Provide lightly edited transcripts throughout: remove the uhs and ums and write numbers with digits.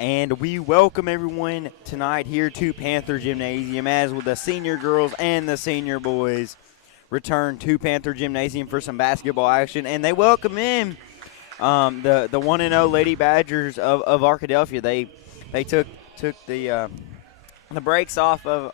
And we welcome everyone tonight here to Panther Gymnasium as with the senior girls and the senior boys return to Panther Gymnasium for some basketball action. And they welcome in the 1-0 Lady Badgers of Arkadelphia. They took the breaks off of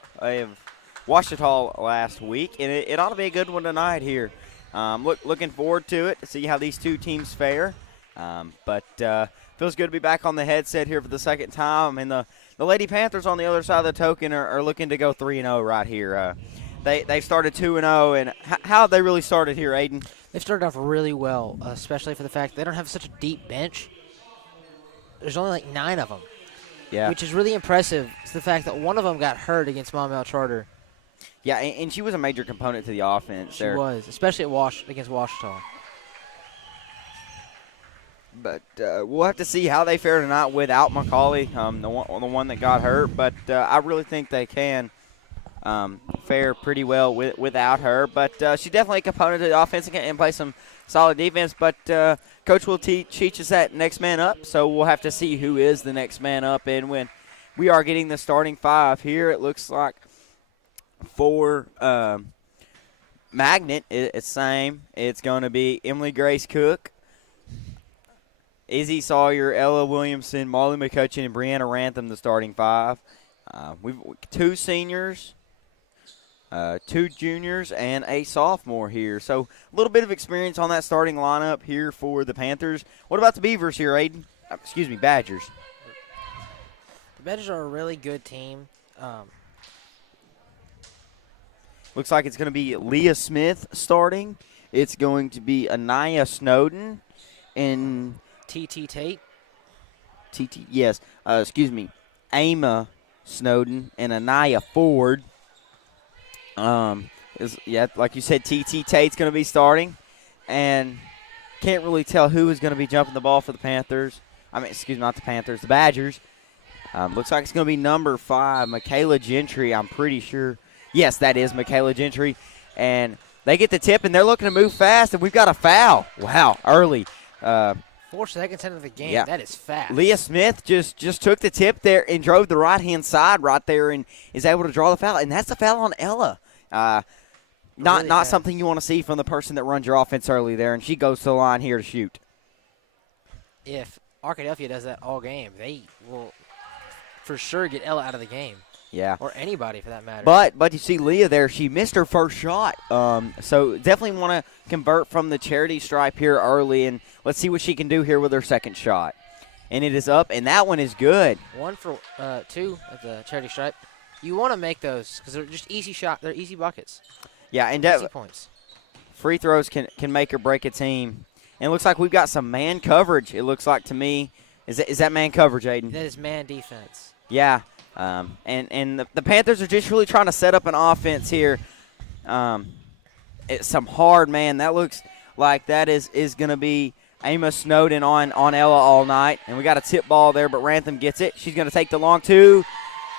Ouachita last week, and it ought to be a good one tonight here. Looking forward to it to see how these two teams fare. But feels good to be back on the headset here for the second time. And the Lady Panthers on the other side of the token are looking to go 3-0 right here. They started 2-0, and how have they really started here, Aiden? They've started off really well, especially for the fact they don't have such a deep bench. There's only like 9 of them, which is really impressive. It's the fact that one of them got hurt against Maumelle Charter. Yeah, and she was a major component to the offense. She was, especially against Ouachita. But we'll have to see how they fare tonight without Macaulay, the one that got hurt. But I really think they can fare pretty well without her. But she's definitely a component of the offense and play some solid defense. But Coach will teach us that next man up, so we'll have to see who is the next man up. And when we are getting the starting 5 here, it looks like for Magnet, it's same. It's going to be Emily Grace Cook, Izzy Sawyer, Ella Williamson, Molly McCutcheon, and Brianna Rantham, the starting 5. We've 2 seniors, 2 juniors, and a sophomore here. So a little bit of experience on that starting lineup here for the Panthers. What about the Beavers here, Aiden? Excuse me, Badgers. The Badgers are a really good team. Looks like it's going to be Leah Smith starting. It's going to be Anaya Snowden and T.T. Tate. Yes. Excuse me. Ama Snowden and Anaya Ford. Like you said, T.T. Tate's going to be starting. And can't really tell who is going to be jumping the ball for the Panthers. Not the Panthers, the Badgers. Looks like it's going to be number 5, Michaela Gentry, I'm pretty sure. Yes, that is Michaela Gentry. And they get the tip, and they're looking to move fast, and we've got a foul. Wow, early. 4 seconds into the game. Yeah. That is fast. Leah Smith just took the tip there and drove the right-hand side right there and is able to draw the foul. And that's the foul on Ella. Not something you want to see from the person that runs your offense early there, and she goes to the line here to shoot. If Arkadelphia does that all game, they will for sure get Ella out of the game. Yeah. Or anybody for that matter. But you see Leah there, she missed her first shot. So definitely want to convert from the charity stripe here early, and let's see what she can do here with her second shot. And it is up, and that one is good. 1 for 2 at the charity stripe. You want to make those because they're just easy shot. They're easy buckets. Yeah, and easy points. Free throws can make or break a team. And it looks like we've got some man coverage, it looks like to me. Is that man coverage, Aiden? That is man defense. Yeah. And the Panthers are just really trying to set up an offense here. It's some hard man. That looks like that is going to be Amos Snowden on Ella all night. And we got a tip ball there, but Rantham gets it. She's going to take the long 2.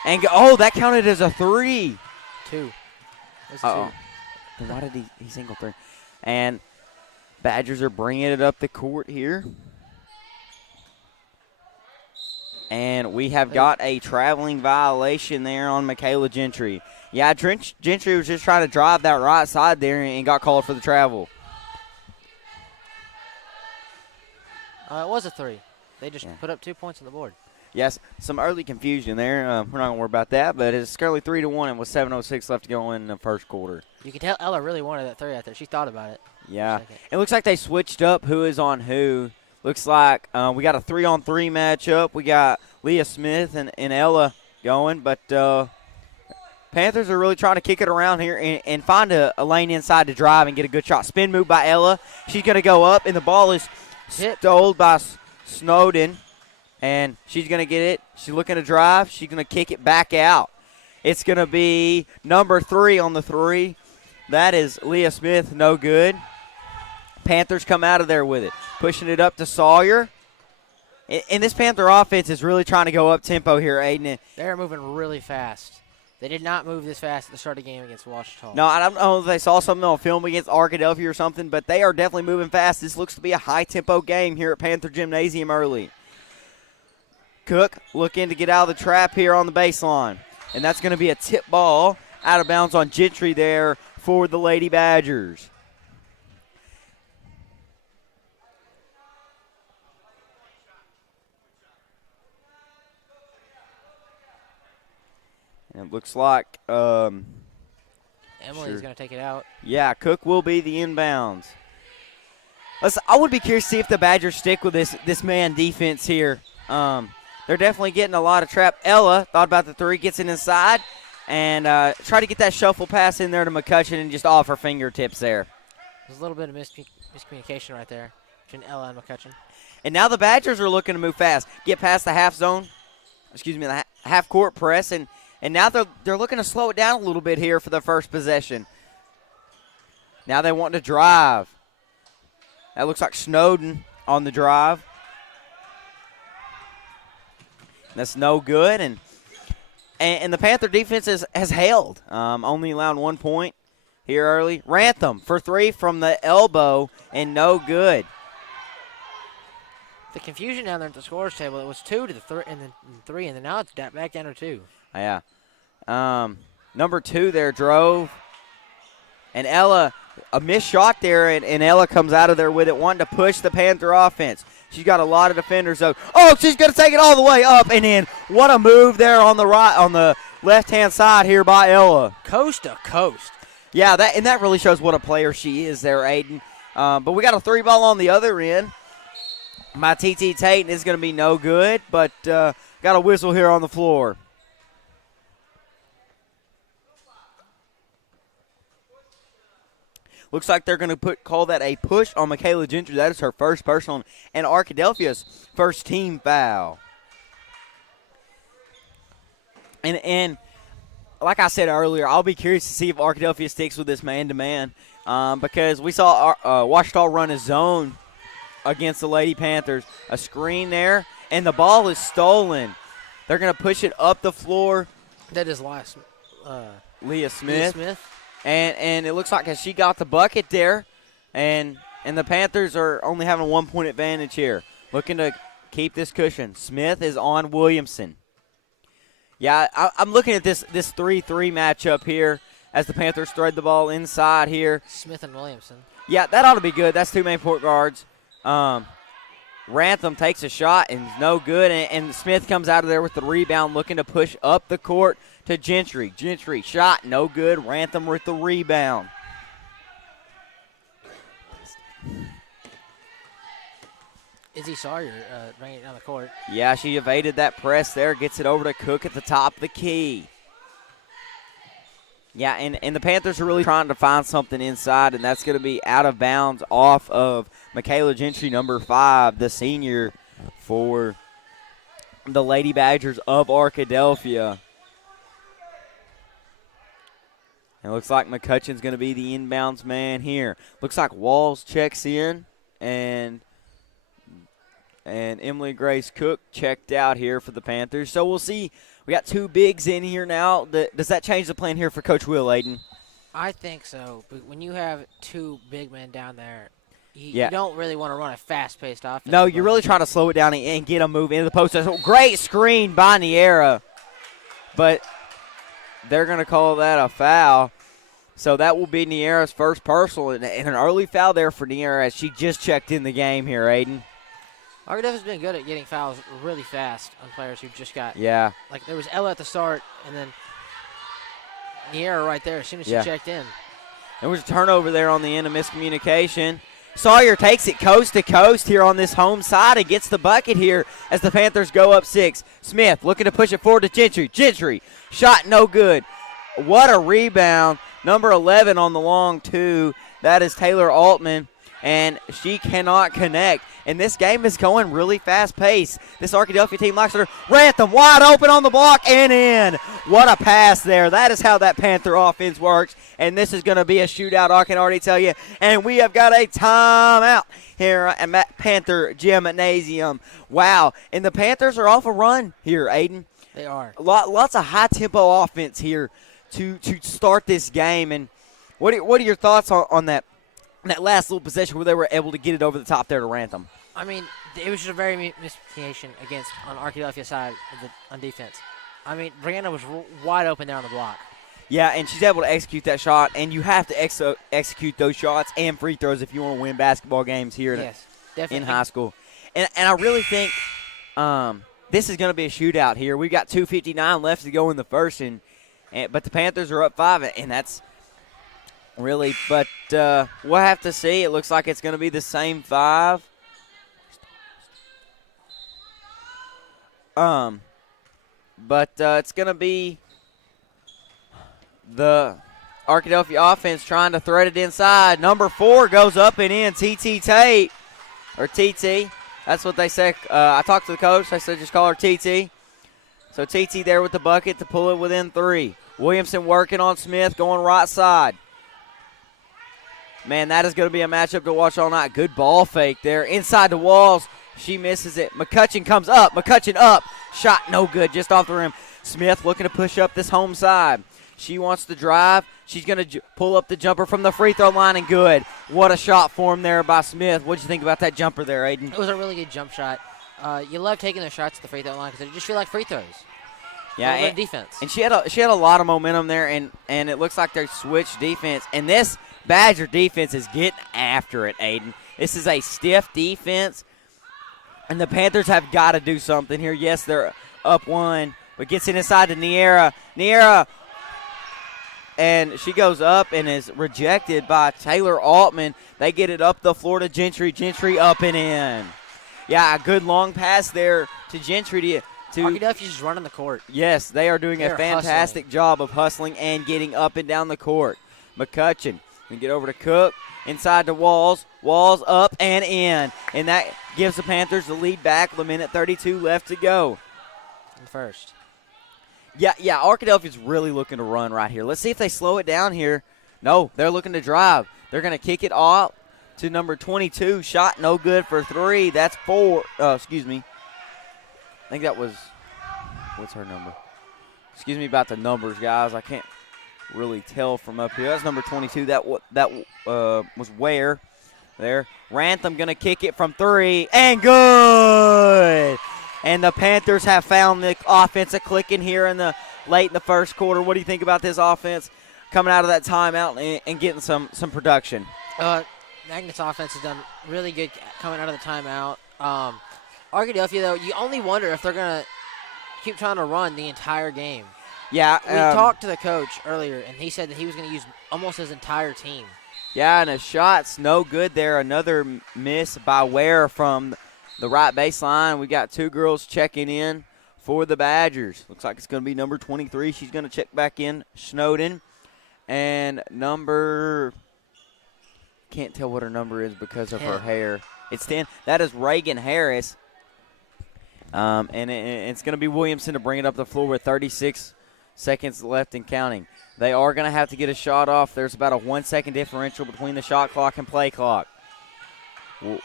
And that counted as a 3. 2. That's 2. Then why did he single 3? And Badgers are bringing it up the court here. And we have got a traveling violation there on Michaela Gentry. Yeah, Gentry was just trying to drive that right side there and got called for the travel. It was a 3. They just put up 2 points on the board. Yes, some early confusion there. We're not going to worry about that, but it's currently 3-1 and with 7:06 left to go in the first quarter. You can tell Ella really wanted that 3 out there. She thought about it. Yeah. It looks like they switched up who is on who. Looks like we got a 3-on-3 matchup. We got Leah Smith and Ella going, but Panthers are really trying to kick it around here and find a lane inside to drive and get a good shot. Spin move by Ella. She's going to go up, and the ball is stole by Snowden, and she's going to get it. She's looking to drive. She's going to kick it back out. It's going to be number 3 on the 3. That is Leah Smith, no good. Panthers come out of there with it. Pushing it up to Sawyer. And this Panther offense is really trying to go up-tempo here, Aiden. They're moving really fast. They did not move this fast at the start of the game against Ouachita. No, I don't know if they saw something on film against Arkadelphia or something, but they are definitely moving fast. This looks to be a high-tempo game here at Panther Gymnasium early. Cook looking to get out of the trap here on the baseline. And that's going to be a tip ball out of bounds on Gentry there for the Lady Badgers. And it looks like Emily's going to take it out. Yeah, Cook will be the inbounds. I would be curious to see if the Badgers stick with this man defense here. They're definitely getting a lot of trap. Ella thought about the three, gets it inside, and try to get that shuffle pass in there to McCutcheon and just off her fingertips there. There's a little bit of miscommunication right there between Ella and McCutcheon. And now the Badgers are looking to move fast, get past the the half-court press, and now they're looking to slow it down a little bit here for the first possession. Now they want to drive. That looks like Snowden on the drive. That's no good, and the Panther defense has held, only allowing 1 point here early. Rantham for three from the elbow, and no good. The confusion down there at the scorers table, it was 2 to the three, and then now it's back down to 2. Yeah. Number 2 there drove, and Ella, a missed shot there, and Ella comes out of there with it, wanting to push the Panther offense. She's got a lot of defenders, though. Oh, she's going to take it all the way up and in. What a move there on the left-hand side here by Ella. Coast to coast. Yeah, that really shows what a player she is there, Aiden. But we got a 3-ball on the other end. My T.T. Tate is going to be no good, but got a whistle here on the floor. Looks like they're going to call that a push on Michaela Gentry. That is her first personal and Arkadelphia's first team foul. And like I said earlier, I'll be curious to see if Arkadelphia sticks with this man-to-man because we saw Ouachita run a zone against the Lady Panthers. A screen there, and the ball is stolen. They're going to push it up the floor. That is Leah Smith. And it looks like she got the bucket there, and the Panthers are only having a 1-point advantage here. Looking to keep this cushion. Smith is on Williamson. Yeah, I'm looking at this 3-3 matchup here as the Panthers thread the ball inside here. Smith and Williamson. Yeah, that ought to be good. That's 2 main point guards. Rantham takes a shot and is no good, and Smith comes out of there with the rebound, looking to push up the court to Gentry. Gentry, shot, no good. Rantham with the rebound. Izzy Sawyer bringing it down the court. Yeah, she evaded that press there, gets it over to Cook at the top of the key. Yeah, and the Panthers are really trying to find something inside, and that's going to be out of bounds off of Michaela Gentry, number 5, the senior for the Lady Badgers of Arkadelphia. It looks like McCutcheon's going to be the inbounds man here. Looks like Walls checks in, and Emily Grace Cook checked out here for the Panthers. So we'll see. We got 2 bigs in here now. Does that change the plan here for Coach Will, Aiden? I think so. But when you have 2 big men down there, you don't really want to run a fast-paced offense. No, you're really trying to slow it down and get a move into the post. Great screen by Niera, but they're going to call that a foul. So that will be Niera's first personal, and an early foul there for Niera as she just checked in the game here, Aiden. Arkadelphia's been good at getting fouls really fast on players who just got. Yeah. Like there was Ella at the start, and then Niera right there as soon as she checked in. There was a turnover there on the end of miscommunication. Sawyer takes it coast to coast here on this home side and gets the bucket here as the Panthers go up 6. Smith looking to push it forward to Gentry. Gentry, shot no good. What a rebound. Number 11 on the long 2. That is Taylor Altman, and she cannot connect. And this game is going really fast-paced. This Arkadelphia team likes it. Rantham wide open on the block and in. What a pass there. That is how that Panther offense works. And this is going to be a shootout, I can already tell you. And we have got a timeout here at Panther Gymnasium. Wow. And the Panthers are off a run here, Aiden. They are. Lots of high-tempo offense here to start this game. And what are your thoughts on that last little possession where they were able to get it over the top there to Rantham? I mean, it was just a very miscommunication on Arkadelphia's side on defense. I mean, Brianna was wide open there on the block. Yeah, and she's able to execute that shot, and you have to execute those shots and free throws if you want to win basketball games here in high school. And I really think this is going to be a shootout here. We've got 2:59 left to go in the first, but the Panthers are up 5, and that's really – but we'll have to see. It looks like it's going to be the same 5. But it's going to be the Arkadelphia offense trying to thread it inside. Number 4 goes up and in, TT Tate, or TT. That's what they say. I talked to the coach. They said just call her TT. So TT there with the bucket to pull it within 3. Williamson working on Smith, going right side. Man, that is going to be a matchup to watch all night. Good ball fake there. Inside the walls. She misses it. McCutcheon comes up. McCutcheon up. Shot no good, just off the rim. Smith looking to push up this home side. She wants to drive. She's going to pull up the jumper from the free throw line, and good. What a shot for him there by Smith. What did you think about that jumper there, Aiden? It was a really good jump shot. You love taking the shots at the free throw line because they just feel like free throws. Yeah, and defense. And she had a lot of momentum there, and it looks like they switched defense. And this Badger defense is getting after it, Aiden. This is a stiff defense. And the Panthers have got to do something here. Yes, they're up 1, but gets it inside to Niera. Niera, and she goes up and is rejected by Taylor Altman. They get it up the floor to Gentry. Gentry up and in. Yeah, a good long pass there to Gentry to Arkadelphia's just running the court. Yes, they are doing a fantastic job of hustling and getting up and down the court. McCutcheon can get over to Cook. Inside the walls. Walls up and in. And that gives the Panthers the lead back with 1:32 left to go. First. Yeah, Arkadelphia's really looking to run right here. Let's see if they slow it down here. No, they're looking to drive. They're going to kick it off to number 22. Shot no good for 3. That's 4. Excuse me. I think that was – what's her number? Excuse me about the numbers, guys. I can't really tell from up here. That's number 22. That was Ware there. Rantham going to kick it from 3, and good! And the Panthers have found the offensive clicking here late in the first quarter. What do you think about this offense coming out of that timeout and getting some production? Magnet's offense has done really good coming out of the timeout. Arkadelphia, though, you only wonder if they're going to keep trying to run the entire game. Yeah. We talked to the coach earlier, and he said that he was going to use almost his entire team. Yeah, and a shot's no good there. Another miss by Ware from the right baseline. We got 2 girls checking in for the Badgers. Looks like it's going to be number 23. She's going to check back in, Snowden. And can't tell what her number is because of 10. her hair. It's 10. That is Reagan Harris. And it's going to be Williamson to bring it up the floor with 36 seconds left and counting. They are going to have to get a shot off. There's about a 1-second differential between the shot clock and play clock. The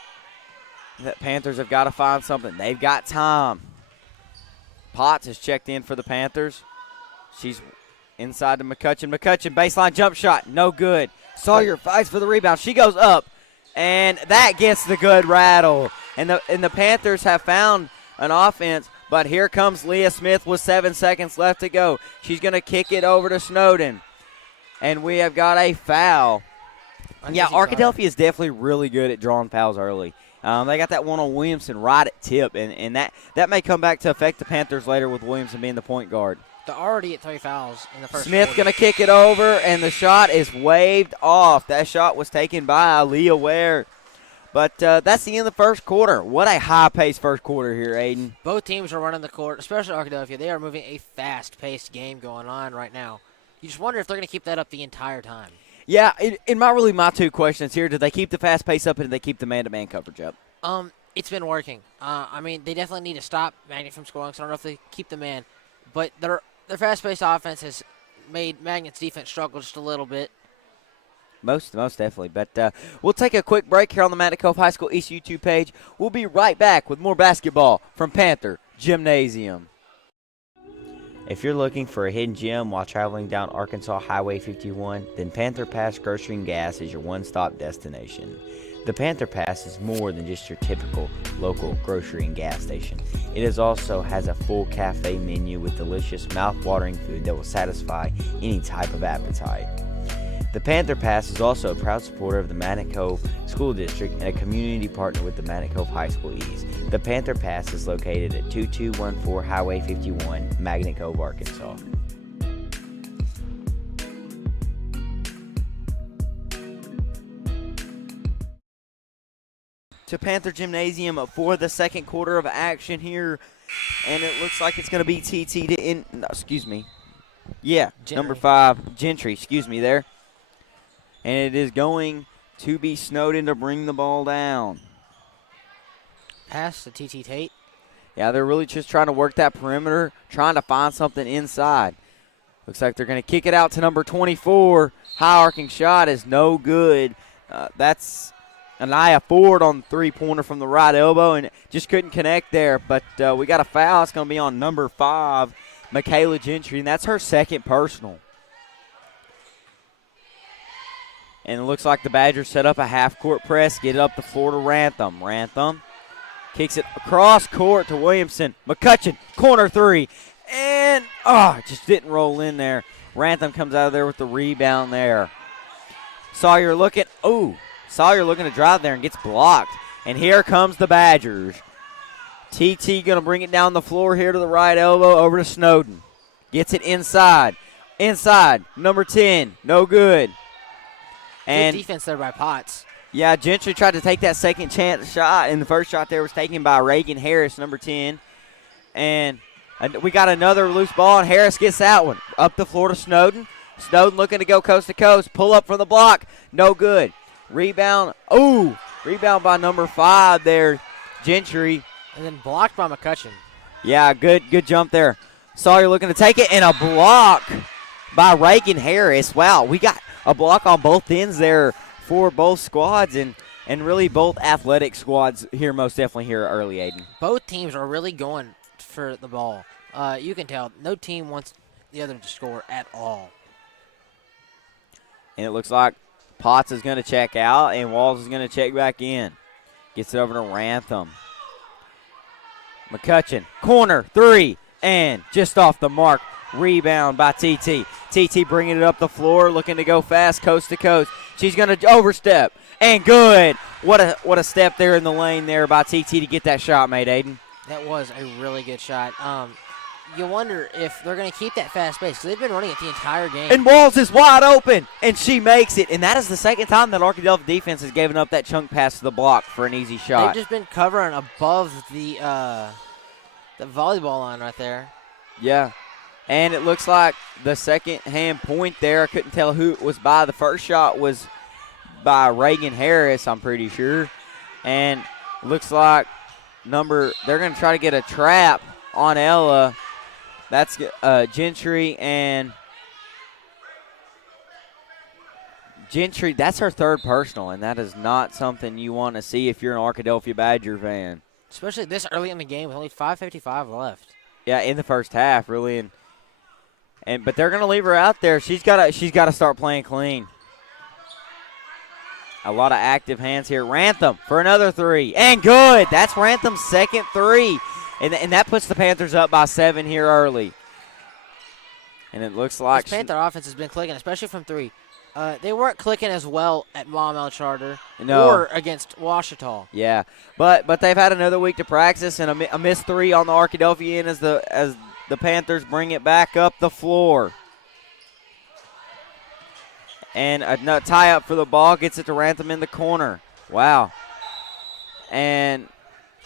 Panthers have got to find something. They've got time. Potts has checked in for the Panthers. She's inside to McCutcheon. McCutcheon, baseline jump shot, no good. Sawyer fights for the rebound. She goes up, and that gets the good rattle. And the Panthers have found an offense, but here comes Leah Smith with 7 seconds left to go. She's going to kick it over to Snowden, and we have got a foul. Yeah, Arkadelphia is definitely really good at drawing fouls early. They got that one on Williamson right at tip, and that may come back to affect the Panthers later with Williamson being the point guard. They're already at 3 fouls in the first Smith going to kick it over, and the shot is waved off. That shot was taken by Aaliyah Ware. But that's the end of the first quarter. What a high-paced first quarter here, Aiden. Both teams are running the court, especially Arkadelphia. They are moving a fast-paced game going on right now. You just wonder if they're going to keep that up the entire time. Yeah, my 2 questions here. Did they keep the fast pace up, and did they keep the man-to-man coverage up? It's been working. They definitely need to stop Magnet from scoring, so I don't know if they keep the man. But their fast-paced offense has made Magnet's defense struggle just a little bit. Most definitely. But we'll take a quick break here on the Magnet Cove High School East YouTube page. We'll be right back with more basketball from Panther Gymnasium. If you're looking for a hidden gem while traveling down Arkansas Highway 51, then Panther Pass Grocery and Gas is your one-stop destination. The Panther Pass is more than just your typical local grocery and gas station. It also has a full cafe menu with delicious, mouth-watering food that will satisfy any type of appetite. The Panther Pass is also a proud supporter of the Magnet Cove School District and a community partner with the Magnet Cove High School East. The Panther Pass is located at 2214 Highway 51, Magnet Cove, Arkansas. To Panther Gymnasium for the second quarter of action here, and it looks like it's going to be TT to end. No, excuse me. Yeah, Gentry. Number 5, Gentry. Excuse me there. And it is going to be Snowden to bring the ball down. Pass to TT Tate. Yeah, they're really just trying to work that perimeter, trying to find something inside. Looks like they're going to kick it out to number 24. High arcing shot is no good. That's Anaya Ford on the three-pointer from the right elbow, and just couldn't connect there. But we got a foul. It's going to be on number 5, Michaela Gentry, and that's her second personal. And it looks like the Badgers set up a half-court press, get it up the floor to Rantham. Rantham kicks it across court to Williamson. McCutcheon, corner 3. And, just didn't roll in there. Rantham comes out of there with the rebound there. Sawyer looking to drive there and gets blocked. And here comes the Badgers. TT going to bring it down the floor here to the right elbow over to Snowden. Gets it inside. Inside, number 10, no good. And good defense there by Potts. Yeah, Gentry tried to take that second chance shot, and the first shot there was taken by Reagan Harris, number 10. And we got another loose ball, and Harris gets that one. Up the floor to Snowden. Snowden looking to go coast to coast. Pull up from the block. No good. Rebound. Rebound by number 5 there, Gentry. And then blocked by McCutcheon. Yeah, good jump there. Sawyer looking to take it, and a block by Reagan Harris. Wow, we got a block on both ends there for both squads, and really both athletic squads here, most definitely here early, Aiden. Both teams are really going for the ball. You can tell no team wants the other to score at all. And it looks like Potts is going to check out, and Walls is going to check back in. Gets it over to Rantham. McCutcheon, corner 3, and just off the mark. Rebound by TT. TT bringing it up the floor, looking to go fast, coast to coast. She's going to overstep, and good. What a step there in the lane there by TT to get that shot made, Aiden. That was a really good shot. You wonder if they're going to keep that fast pace, because they've been running it the entire game. And Walls is wide open, and she makes it. And that is the second time that Arkadelphia defense has given up that chunk pass to the block for an easy shot. They've just been covering above the volleyball line right there. Yeah. And it looks like the second-hand point there, I couldn't tell who it was by. The first shot was by Reagan Harris, I'm pretty sure. And it looks like they're going to try to get a trap on Ella. That's Gentry, and Gentry, that's her third personal, and that is not something you want to see if you're an Arkadelphia Badger fan. Especially this early in the game with only 5:55 left. Yeah, in the first half, really. But they're going to leave her out there. She's got to start playing clean. A lot of active hands here. Rantham for another 3. And good. That's Rantham's second 3. And that puts the Panthers up by 7 here early. And it looks like this Panther offense has been clicking, especially from 3. They weren't clicking as well at Maumelle Charter or against Ouachita. Yeah, but they've had another week to practice, and a missed 3 on the Arkadelphia end as the Panthers bring it back up the floor. And a tie-up for the ball gets it to Rantham in the corner. Wow. And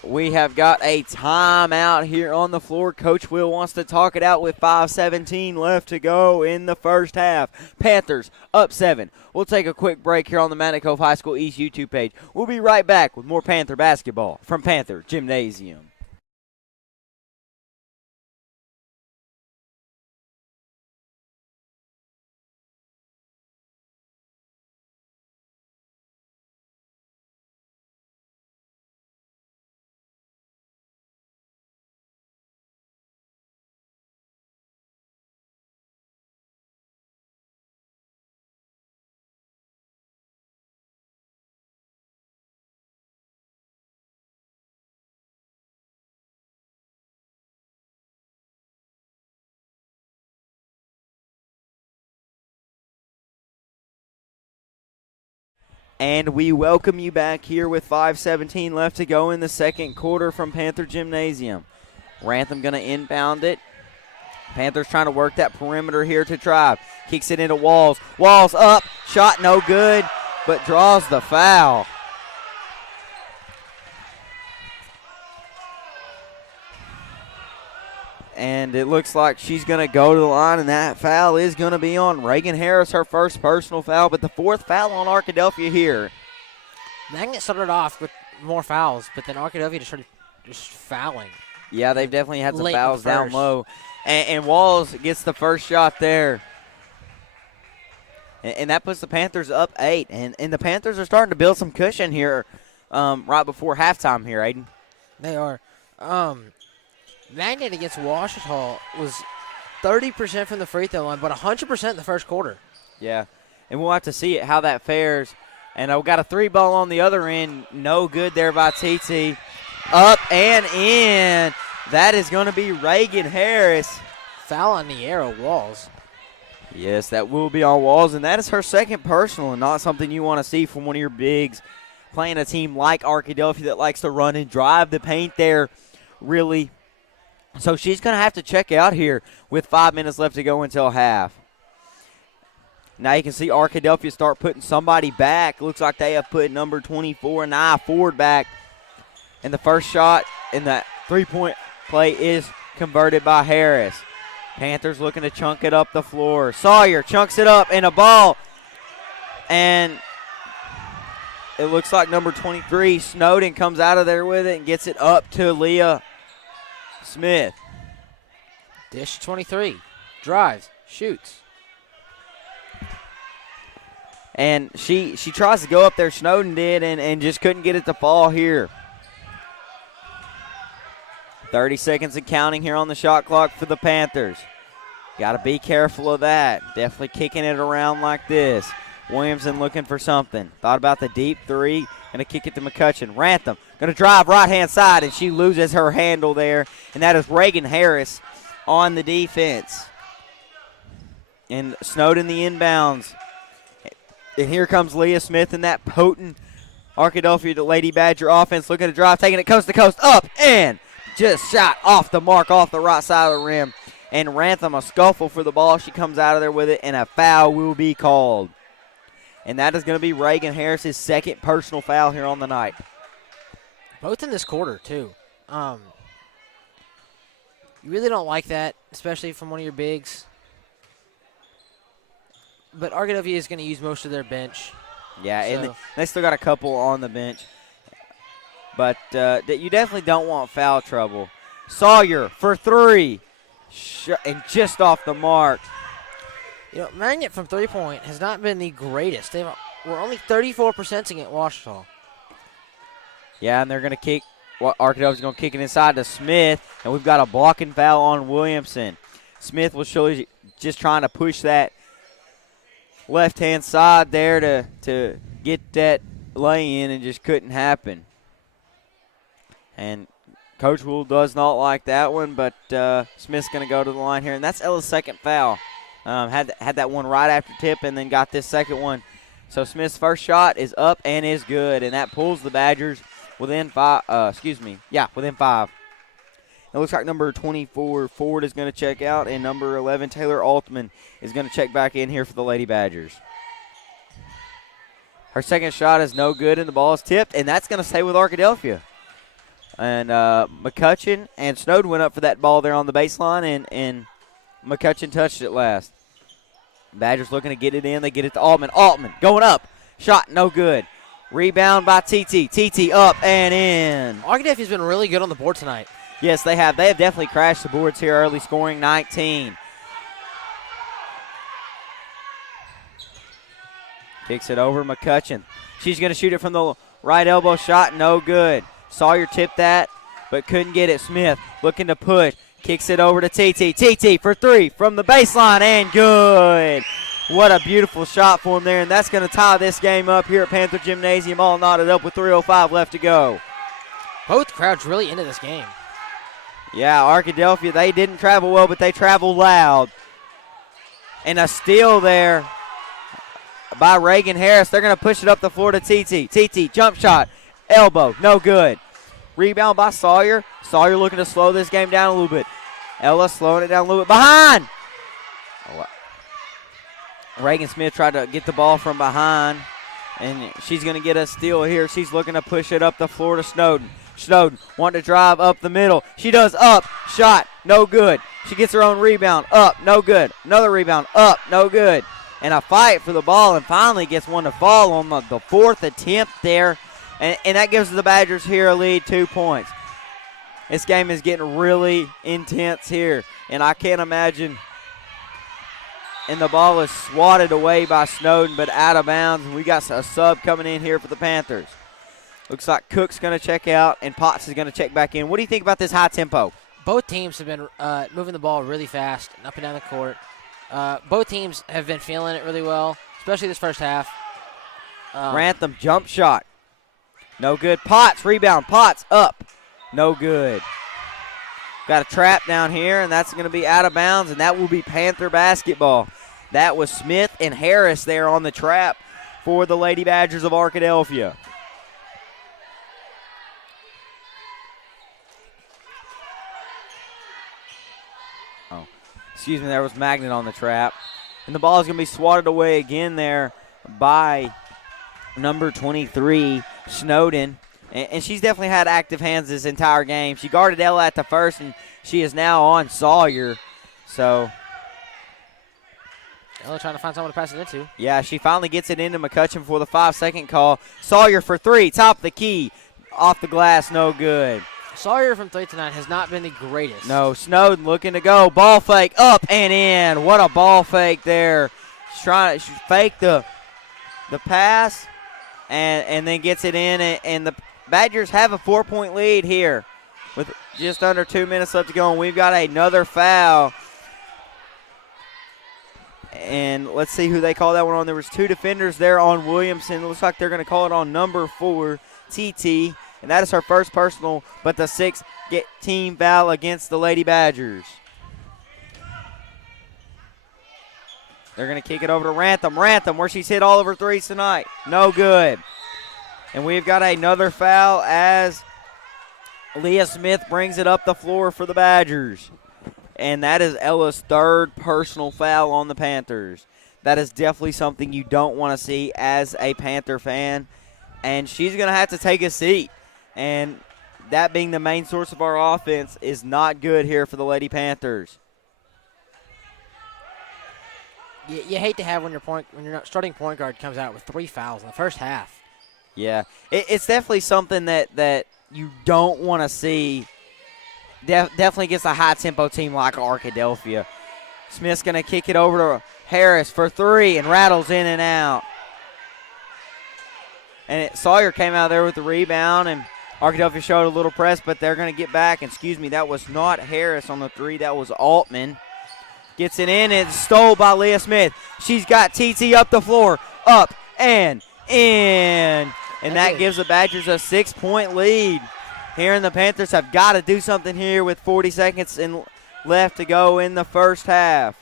we have got a timeout here on the floor. Coach Will wants to talk it out with 5:17 left to go in the first half. Panthers up 7. We'll take a quick break here on the Magnet Cove High School East YouTube page. We'll be right back with more Panther basketball from Panther Gymnasium. And we welcome you back here with 5:17 left to go in the second quarter from Panther Gymnasium. Rantham going to inbound it. Panthers trying to work that perimeter here to drive. Kicks it into Walls. Walls up. Shot no good, but draws the foul. And it looks like she's going to go to the line, and that foul is going to be on Reagan Harris, her first personal foul, but the fourth foul on Arkadelphia here. Magnet started off with more fouls, but then Arkadelphia just started fouling. Yeah, they've definitely had some Late fouls down low. And Walls gets the first shot there. And that puts the Panthers up 8. And the Panthers are starting to build some cushion here right before halftime here, Aiden. They are. Magnet against Ouachita was 30% from the free throw line, but 100% in the first quarter. Yeah, and we'll have to see how that fares. And I've got a 3-ball on the other end. No good there by TT. Up and in. That is going to be Reagan Harris. Foul on the arrow, Walls. Yes, that will be on Walls, and that is her second personal, and not something you want to see from one of your bigs playing a team like Arkadelphia that likes to run and drive the paint there, really. So she's going to have to check out here with 5 minutes left to go until half. Now you can see Arkadelphia start putting somebody back. Looks like they have put number 24, Nia Ford, back. And the first shot in that three-point play is converted by Harris. Panthers looking to chunk it up the floor. Sawyer chunks it up in a ball. And it looks like number 23, Snowden, comes out of there with it and gets it up to Leah Smith. Dish 23. Drives. Shoots. And she tries to go up there, Snowden did, and just couldn't get it to fall here. 30 seconds and counting here on the shot clock for the Panthers. Got to be careful of that. Definitely kicking it around like this. Williamson looking for something. Thought about the deep three. Going to kick it to McCutcheon. Rantham going to drive right-hand side, and she loses her handle there. And that is Reagan Harris on the defense. And Snowden the inbounds. And here comes Leah Smith in that potent Arkadelphia Lady Badger offense, looking to drive, taking it coast to coast, up, and just shot off the mark, off the right side of the rim. And Rantham, a scuffle for the ball. She comes out of there with it, and a foul will be called. And that is going to be Reagan Harris's second personal foul here on the night. Both in this quarter, too. You really don't like that, especially from one of your bigs. But Arkadelphia is going to use most of their bench. Yeah, so. And they still got a couple on the bench. But you definitely don't want foul trouble. Sawyer for three. And just off the mark. You know, Magnet from three-point has not been the greatest. We're only 34% against Ouachita. Yeah, and they're going to kick. Arkadelphia's going to kick it inside to Smith. And we've got a blocking foul on Williamson. Smith was just trying to push that left-hand side there to get that lay in, and just couldn't happen. And Coach Wool does not like that one, but Smith's going to go to the line here, and that's Ella's second foul. Had that one right after tip, and then got this second one. So Smith's first shot is up and is good, and that pulls the Badgers within 5. Within 5. It looks like number 24, Ford, is going to check out, and number 11, Taylor Altman, is going to check back in here for the Lady Badgers. Her second shot is no good, and the ball is tipped, and that's going to stay with Arkadelphia. And McCutcheon and Snowden went up for that ball there on the baseline, and McCutcheon touched it last. Badgers looking to get it in. They get it to Altman. Altman going up. Shot no good. Rebound by TT. TT up and in. Arkadelphia's been really good on the board tonight. Yes, they have. They have definitely crashed the boards here early, scoring 19. Kicks it over McCutcheon. She's going to shoot it from the right elbow. Shot no good. Sawyer tipped that, but couldn't get it. Smith looking to push. Kicks it over to TT. TT for three from the baseline, and good. What a beautiful shot for him there, and that's going to tie this game up here at Panther Gymnasium, all knotted up with 3:05 left to go. Both crowds really into this game. Yeah, Arkadelphia, they didn't travel well, but they traveled loud. And a steal there by Reagan Harris. They're going to push it up the floor to TT. TT, jump shot, elbow, no good. Rebound by Sawyer. Sawyer looking to slow this game down a little bit. Ella slowing it down a little bit. Behind! Reagan Smith tried to get the ball from behind, and she's going to get a steal here. She's looking to push it up the floor to Snowden. Snowden wanting to drive up the middle. She does up, shot, no good. She gets her own rebound, up, no good. Another rebound, up, no good. And a fight for the ball, and finally gets one to fall on the fourth attempt there. And that gives the Badgers here a lead, 2 points. This game is getting really intense here, and I can't imagine. And the ball is swatted away by Snowden, but out of bounds. We got a sub coming in here for the Panthers. Looks like Cook's going to check out, and Potts is going to check back in. What do you think about this high tempo? Both teams have been moving the ball really fast and up and down the court. Both teams have been feeling it really well, especially this first half. Rantham jump shot. No good. Potts, rebound. Potts up. No good. Got a trap down here, and that's going to be out of bounds, and that will be Panther basketball. That was Smith and Harris there on the trap for the Lady Badgers of Arkadelphia. Oh, excuse me, there was Magnet on the trap. And the ball is going to be swatted away again there by number 23, Snowden. And she's definitely had active hands this entire game. She guarded Ella at the first, and she is now on Sawyer. So Ella trying to find someone to pass it into. Yeah, she finally gets it into McCutcheon for the 5-second call. Sawyer for three, top of the key. Off the glass, no good. Sawyer from 3 tonight has not been the greatest. No, Snowden looking to go. Ball fake, up and in. What a ball fake there. She faked the pass and then gets it in, and the Badgers have a 4-point lead here with just under 2 minutes left to go, and we've got another foul. And let's see who they call that one on. There was 2 defenders there on Williamson. It looks like they're going to call it on number 4, TT, and that is her first personal, but the 6th team foul against the Lady Badgers. They're going to kick it over to Rantham. Rantham, where she's hit all of her threes tonight. No good. And we've got another foul as Leah Smith brings it up the floor for the Badgers. And that is Ella's 3rd personal foul on the Panthers. That is definitely something you don't want to see as a Panther fan. And she's going to have to take a seat. And that being the main source of our offense is not good here for the Lady Panthers. You hate to have when your starting point guard comes out with 3 fouls in the first half. Yeah, it's definitely something that you don't want to see. Definitely against a high-tempo team like Arkadelphia. Smith's going to kick it over to Harris for 3 and rattles in and out. And Sawyer came out there with the rebound, and Arkadelphia showed a little press, but they're going to get back. And excuse me, that was not Harris on the 3. That was Altman. Gets it in, and it's stole by Leah Smith. She's got TT up the floor, up and in. And that gives the Badgers a 6-point lead. Here, and the Panthers have got to do something here with 40 seconds left to go in the first half.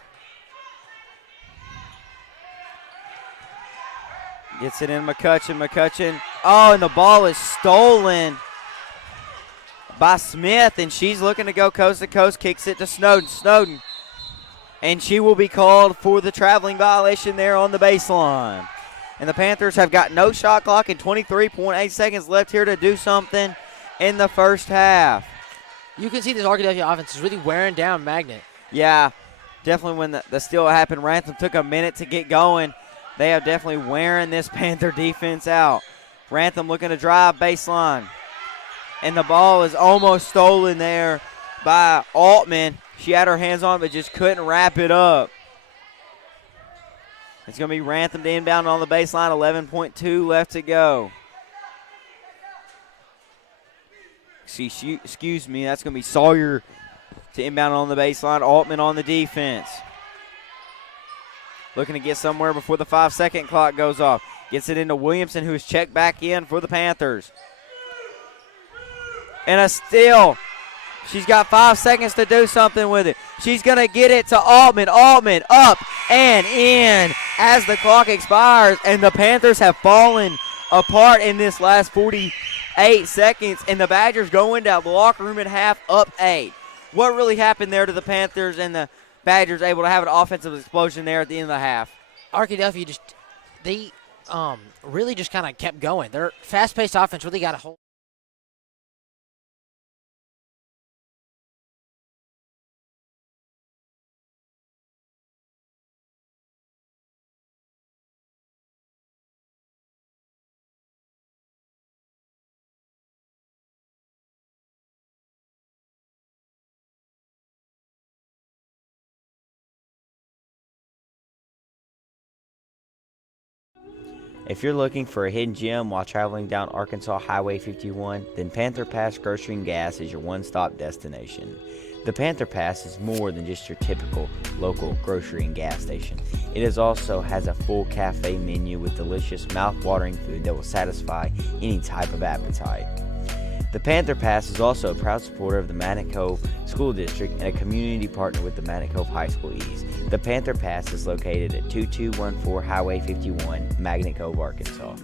Gets it in McCutcheon. McCutcheon. Oh, and the ball is stolen by Smith, and she's looking to go coast to coast. Kicks it to Snowden. Snowden. And she will be called for the traveling violation there on the baseline. And the Panthers have got no shot clock and 23.8 seconds left here to do something in the first half. You can see this Arkadelphia offense is really wearing down Magnet. Yeah, definitely when the steal happened, Rantham took a minute to get going. They are definitely wearing this Panther defense out. Rantham looking to drive baseline. And the ball is almost stolen there by Altman. She had her hands on it but just couldn't wrap it up. It's going to be Rantham to inbound on the baseline, 11.2 left to go. Excuse me, that's going to be Sawyer to inbound on the baseline, Altman on the defense. Looking to get somewhere before the 5-second clock goes off. Gets it into Williamson, who is checked back in for the Panthers. And a steal. She's got 5 seconds to do something with it. She's going to get it to Altman. Altman up and in as the clock expires, and the Panthers have fallen apart in this last 48 seconds, and the Badgers go into the locker room at half up 8. What really happened there to the Panthers, and the Badgers able to have an offensive explosion there at the end of the half? Arkadelphia they really just kind of kept going. Their fast-paced offense really got a hold. If you're looking for a hidden gem while traveling down Arkansas Highway 51, then Panther Pass Grocery and Gas is your one-stop destination. The Panther Pass is more than just your typical local grocery and gas station. It also has a full cafe menu with delicious, mouth-watering food that will satisfy any type of appetite. The Panther Pass is also a proud supporter of the Cove School District and a community partner with the Cove High School East. The Panther Pass is located at 2214 Highway 51, Cove, Arkansas.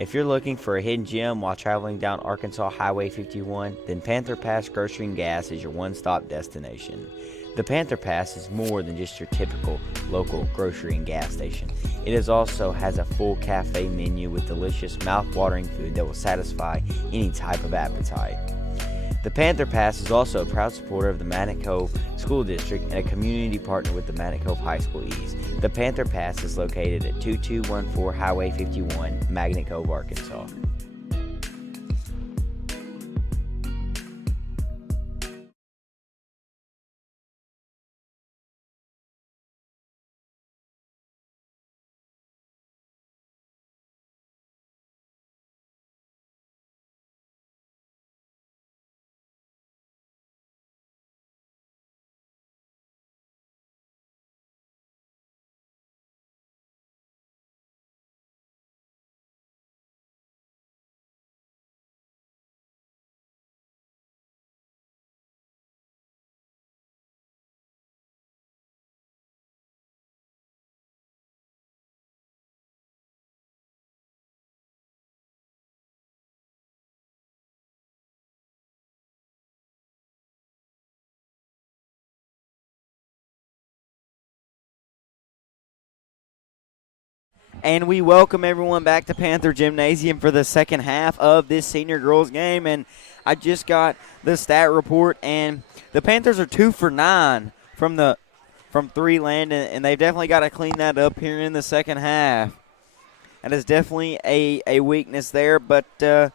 If you're looking for a hidden gem while traveling down Arkansas Highway 51, then Panther Pass Grocery and Gas is your one-stop destination. The Panther Pass is more than just your typical local grocery and gas station. It also has a full cafe menu with delicious, mouth-watering food that will satisfy any type of appetite. The Panther Pass is also a proud supporter of the Magnet Cove School District and a community partner with the Magnet Cove High School East. The Panther Pass is located at 2214 Highway 51, Magnet Cove, Arkansas. And we welcome everyone back to Panther Gymnasium for the second half of this senior girls game. And I just got the stat report, and the Panthers are 2 for 9 from three land, and they've definitely got to clean that up here in the second half. That is definitely a weakness there, but and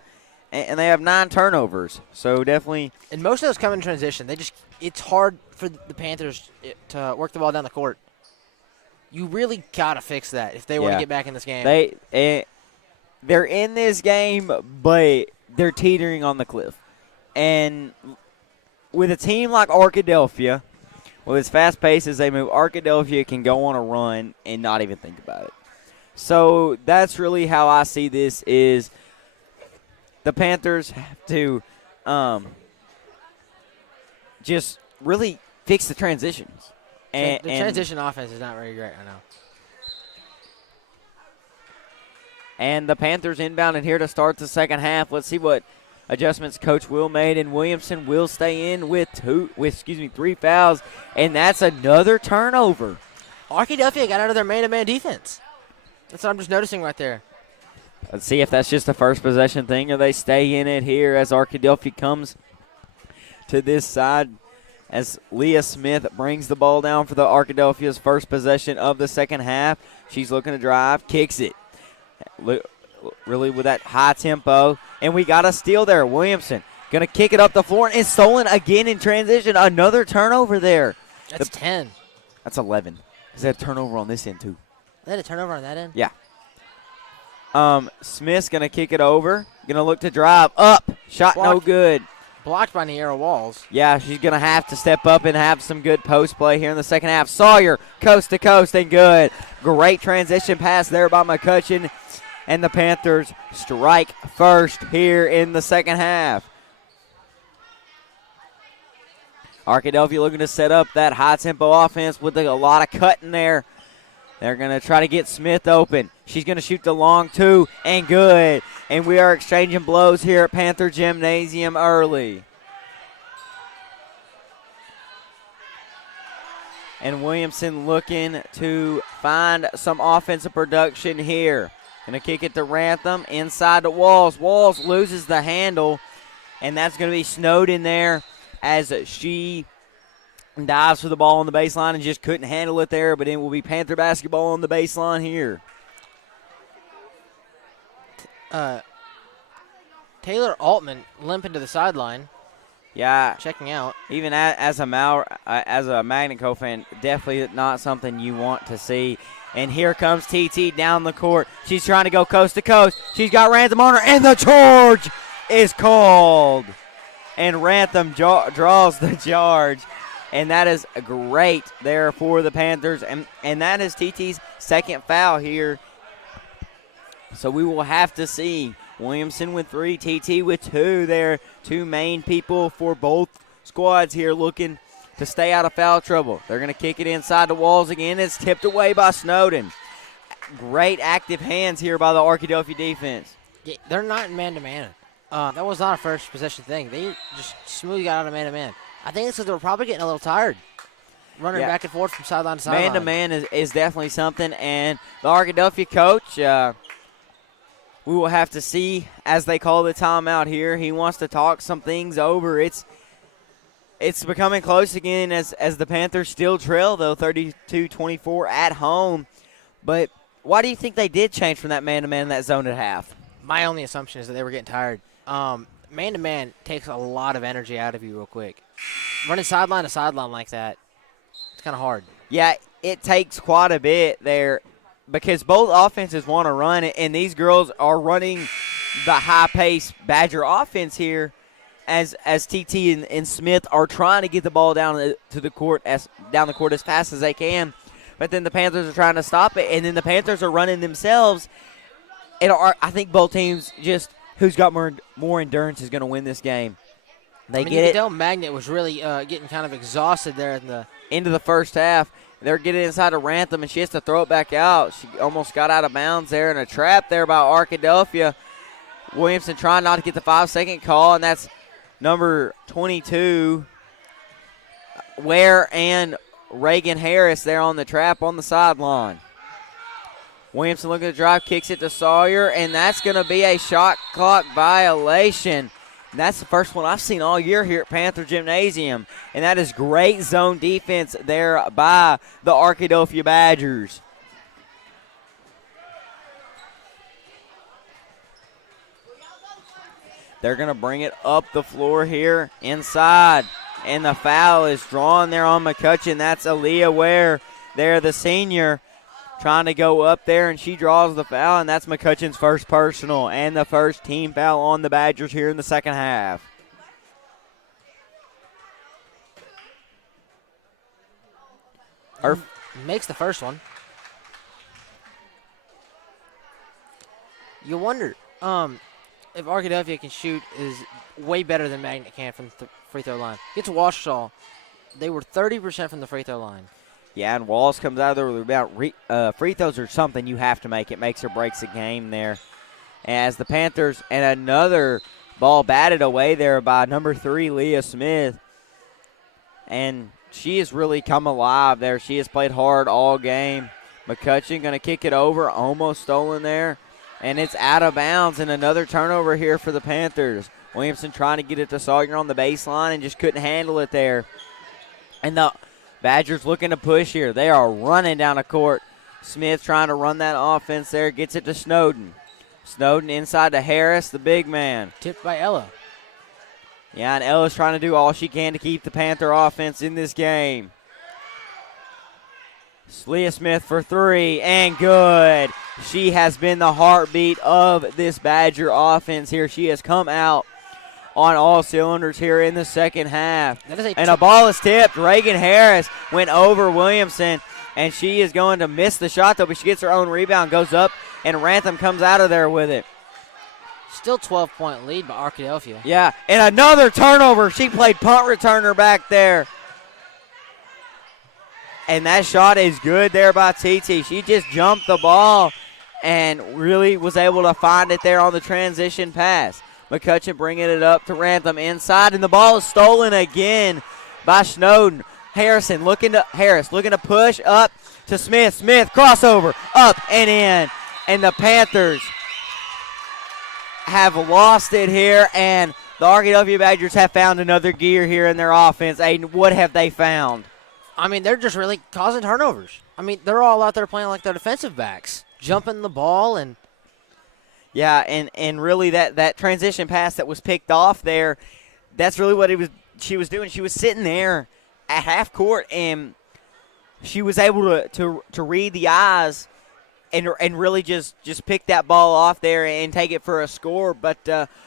they have 9 turnovers, so definitely. And most of those come in transition. It's hard for the Panthers to work the ball down the court. You really got to fix that if they want to get back in this game. They're in this game, but they're teetering on the cliff. And with a team like Arkadelphia, with as fast pace as they move, Arkadelphia can go on a run and not even think about it. So that's really how I see this is the Panthers have to just really fix the transitions. The transition offense is not very great, I know. And the Panthers inbounded here to start the second half. Let's see what adjustments Coach Will made, and Williamson will stay in with 3 fouls, and that's another turnover. Arkadelphia got out of their man-to-man defense. That's what I'm just noticing right there. Let's see if that's just a first possession thing or they stay in it here as Arkadelphia comes to this side. As Leah Smith brings the ball down for the Arkadelphia's first possession of the second half. She's looking to drive, kicks it. Really with that high tempo. And we got a steal there. Williamson going to kick it up the floor, and it's stolen again in transition. Another turnover there. That's 10. That's 11. Is that a turnover on this end, too? They had a turnover on that end? Yeah. Smith's going to kick it over. Going to look to drive. Up. Shot no good. Blocked by Niera Walls. Yeah, she's going to have to step up and have some good post play here in the second half. Sawyer, coast to coast, and good. Great transition pass there by McCutcheon. And the Panthers strike first here in the second half. Arkadelphia looking to set up that high-tempo offense with a lot of cutting there. They're going to try to get Smith open. She's going to shoot the long two, and good. And we are exchanging blows here at Panther Gymnasium early. And Williamson looking to find some offensive production here. Going to kick it to Rantham inside the Walls. Walls loses the handle, and that's going to be Snowden there as she dives for the ball on the baseline and just couldn't handle it there, but it will be Panther basketball on the baseline here. Taylor Altman limping to the sideline. Yeah. Checking out. Even as a Magnet Cove fan, definitely not something you want to see. And here comes TT down the court. She's trying to go coast to coast. She's got Rantham on her, and the charge is called. And Rantham draws the charge. And that is great there for the Panthers. And that is TT's second foul here. So we will have to see Williamson with 3, TT with 2 there. 2 main people for both squads here looking to stay out of foul trouble. They're going to kick it inside the Walls again. It's tipped away by Snowden. Great active hands here by the Arkadelphia defense. Yeah, they're not in man-to-man. That was not a first possession thing. They just smoothly got out of man-to-man. I think it's because they were probably getting a little tired, running back and forth from sideline to sideline. Man-to-man is definitely something, and the Arkadelphia coach, we will have to see as they call the timeout here. He wants to talk some things over. It's becoming close again as the Panthers still trail, though, 32-24 at home. But why do you think they did change from that man-to-man in that zone at half? My only assumption is that they were getting tired. Man-to-man takes a lot of energy out of you real quick. Running sideline to sideline like that, it's kind of hard. Yeah, it takes quite a bit there because both offenses want to run it, and these girls are running the high-paced Badger offense here as TT and Smith are trying to get the ball down to the court as fast as they can. But then the Panthers are trying to stop it, and then the Panthers are running themselves. And I think both teams just who's got more endurance is going to win this game. They get it. Del Magnet was really getting kind of exhausted there in the into the first half. They're getting inside of Rantham, and she has to throw it back out. She almost got out of bounds there in a trap there by Arkadelphia. Williamson trying not to get the 5-second call, and that's number 22, Ware and Reagan Harris there on the trap on the sideline. Williamson looking to drive, kicks it to Sawyer, and that's going to be a shot clock violation. And that's the first one I've seen all year here at Panther Gymnasium. And that is great zone defense there by the Arkadelphia Badgers. They're going to bring it up the floor here inside. And the foul is drawn there on McCutcheon. That's Aaliyah Ware there, the senior, trying to go up there, and she draws the foul, and that's McCutcheon's first personal and the first team foul on the Badgers here in the second half. Makes the first one. You wonder if Arkadelphia can shoot is way better than Magnet can from the free throw line. Gets Wausau. They were 30% from the free throw line. Yeah, and Walls comes out of there with about free throws or something you have to make. It makes or breaks the game there. As the Panthers, and another ball batted away there by number 3, Leah Smith. And she has really come alive there. She has played hard all game. McCutcheon going to kick it over, almost stolen there. And it's out of bounds, and another turnover here for the Panthers. Williamson trying to get it to Sawyer on the baseline and just couldn't handle it there. And the Badgers looking to push here. They are running down the court. Smith trying to run that offense there. Gets it to Snowden. Snowden inside to Harris, the big man. Tipped by Ella. Yeah, and Ella's trying to do all she can to keep the Panther offense in this game. Leah Smith for 3, and good. She has been the heartbeat of this Badger offense here. She has come out on all cylinders here in the second half. And a ball is tipped. Reagan Harris went over Williamson, and she is going to miss the shot, though, but she gets her own rebound, goes up, and Rantham comes out of there with it. Still 12-point lead by Arkadelphia. Yeah, and another turnover. She played punt returner back there. And that shot is good there by TT. She just jumped the ball and really was able to find it there on the transition pass. McCutcheon bringing it up to Rantham inside, and the ball is stolen again by Snowden. Harris looking to push up to Smith. Smith crossover up and in, and the Panthers have lost it here, and the Arkadelphia Badgers have found another gear here in their offense. Aiden, what have they found? I mean, they're just really causing turnovers. I mean, they're all out there playing like their defensive backs, jumping the ball and. Yeah, and really that transition pass that was picked off there, that's really what she was doing. She was sitting there at half court, and she was able to read the eyes and really just pick that ball off there and take it for a score. But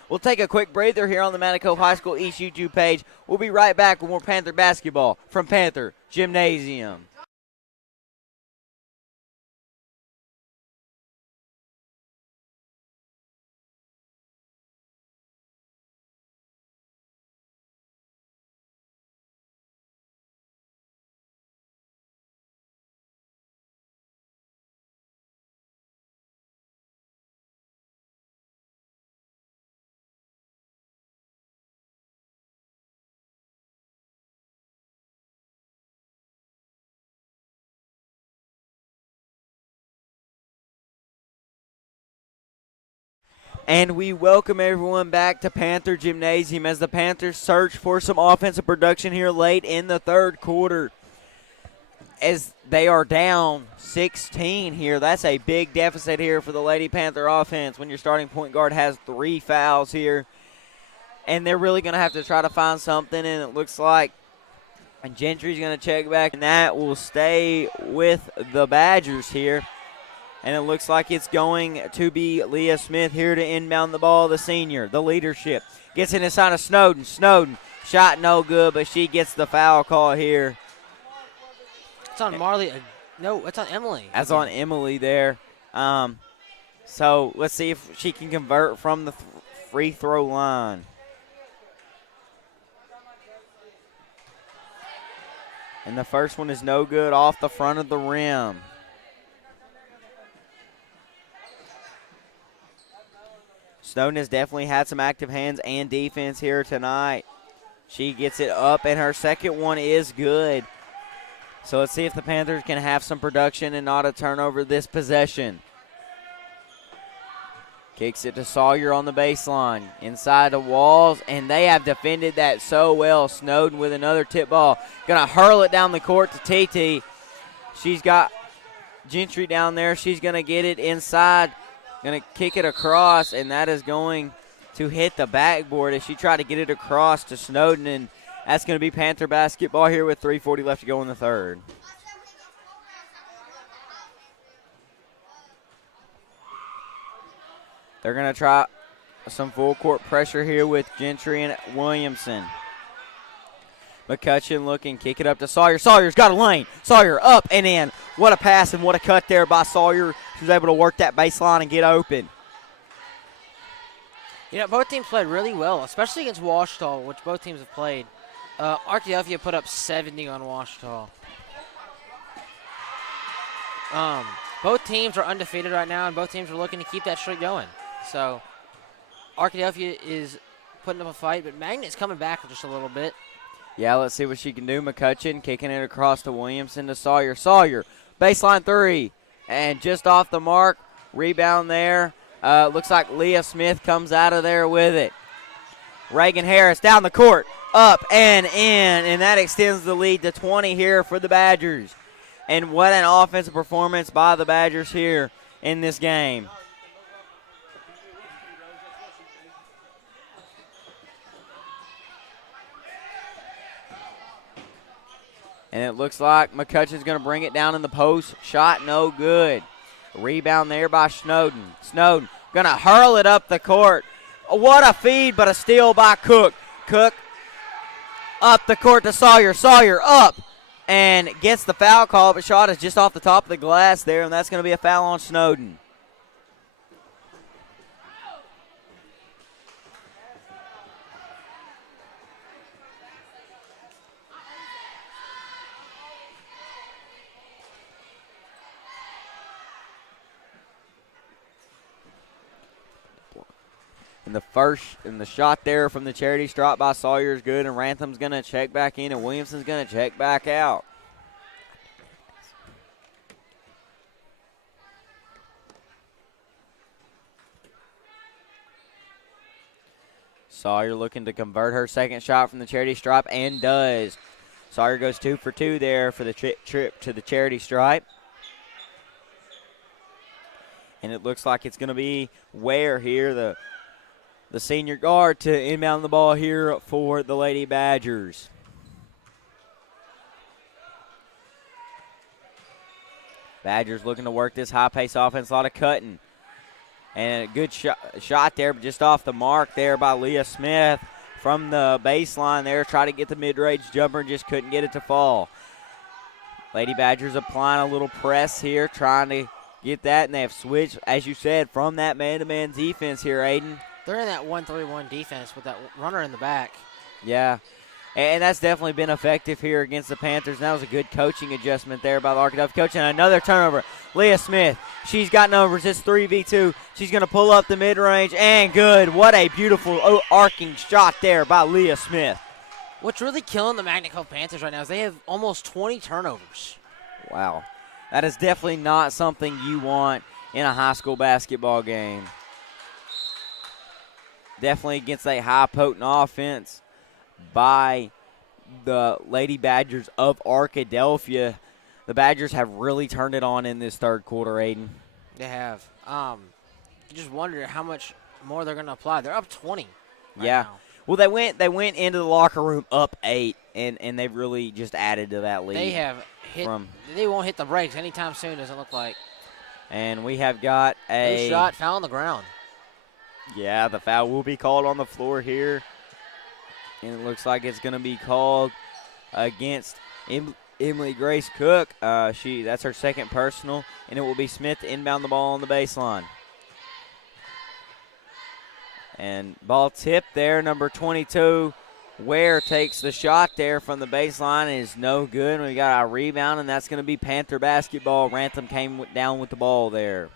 we'll take a quick breather here on the Mount Cove High School East YouTube page. We'll be right back with more Panther basketball from Panther Gymnasium. And we welcome everyone back to Panther Gymnasium as the Panthers search for some offensive production here late in the third quarter. As they are down 16 here. That's a big deficit here for the Lady Panther offense when your starting point guard has 3 fouls here. And they're really going to have to try to find something, and it looks like Gentry's going to check back, and that will stay with the Badgers here. And it looks like it's going to be Leah Smith here to inbound the ball, the senior, the leadership. Gets it inside of Snowden. Snowden, shot no good, but she gets the foul call here. It's on Marley. No, it's on Emily. That's on Emily there. So let's see if she can convert from the free throw line. And the first one is no good off the front of the rim. Snowden has definitely had some active hands and defense here tonight. She gets it up, and her second one is good. So let's see if the Panthers can have some production and not a turnover this possession. Kicks it to Sawyer on the baseline. Inside the walls, and they have defended that so well. Snowden with another tip ball. Going to hurl it down the court to TT. She's got Gentry down there. She's going to get it inside. Going to kick it across, and that is going to hit the backboard as she tried to get it across to Snowden, and that's going to be Panther basketball here with 3:40 left to go in the third. They're going to try some full court pressure here with Gentry and Williamson. McCutcheon looking, kick it up to Sawyer. Sawyer's got a lane. Sawyer up and in. What a pass and what a cut there by Sawyer. She was able to work that baseline and get open. You know, both teams played really well, especially against Washita, which both teams have played. Arkadelphia put up 70 on Washita. Both teams are undefeated right now, and both teams are looking to keep that streak going. So Arkadelphia is putting up a fight, but Magnet's coming back just a little bit. Yeah, let's see what she can do. McCutcheon kicking it across to Williamson to Sawyer. Sawyer, baseline three, and just off the mark. Rebound there. Looks like Leah Smith comes out of there with it. Reagan Harris down the court, up and in, and that extends the lead to 20 here for the Badgers. And what an offensive performance by the Badgers here in this game. And it looks like McCutcheon's going to bring it down in the post. Shot no good. Rebound there by Snowden. Snowden going to hurl it up the court. What a feed, but a steal by Cook. Cook up the court to Sawyer. Sawyer up and gets the foul call, but shot is just off the top of the glass there, and that's going to be a foul on Snowden. And the shot there from the charity stripe by Sawyer is good, and Rantham's going to check back in, and Williamson's going to check back out. Sawyer looking to convert her second shot from the charity stripe, and does. Sawyer goes 2 for 2 there for the trip to the charity stripe. And it looks like it's going to be Ware here, the senior guard, to inbound the ball here for the Lady Badgers. Badgers looking to work this high-pace offense, a lot of cutting. And a good shot there, but just off the mark there by Leah Smith from the baseline there. Try to get the mid-range jumper and just couldn't get it to fall. Lady Badgers applying a little press here, trying to get that, and they have switched, as you said, from that man-to-man defense here, Aiden. They're in that 1-3-1 defense with that runner in the back. Yeah, and that's definitely been effective here against the Panthers. And that was a good coaching adjustment there by the Arkadelphia coach. And another turnover. Leah Smith, she's got numbers. It's 3v2. She's going to pull up the mid-range, and good. What a beautiful arcing shot there by Leah Smith. What's really killing the Magnet Cove Panthers right now is they have almost 20 turnovers. Wow. That is definitely not something you want in a high school basketball game. definitely against a high potent offense by the Lady Badgers of Arkadelphia. The Badgers have really turned it on in this third quarter, Aiden. They have. You just wonder how much more they're going to apply. They're up 20 right yeah. now. Well, they went into the locker room up 8, and they've really just added to that lead. They have hit. They won't hit the brakes anytime soon, doesn't look like. And we have got a shot, foul on the ground. Yeah, the foul will be called on the floor here. And it looks like it's going to be called against Emily Grace Cook. That's her second personal, and it will be Smith to inbound the ball on the baseline. And ball tipped there, number 22. Ware takes the shot there from the baseline and is no good. We got a rebound, and that's going to be Panther basketball. Rantham came down with the ball there.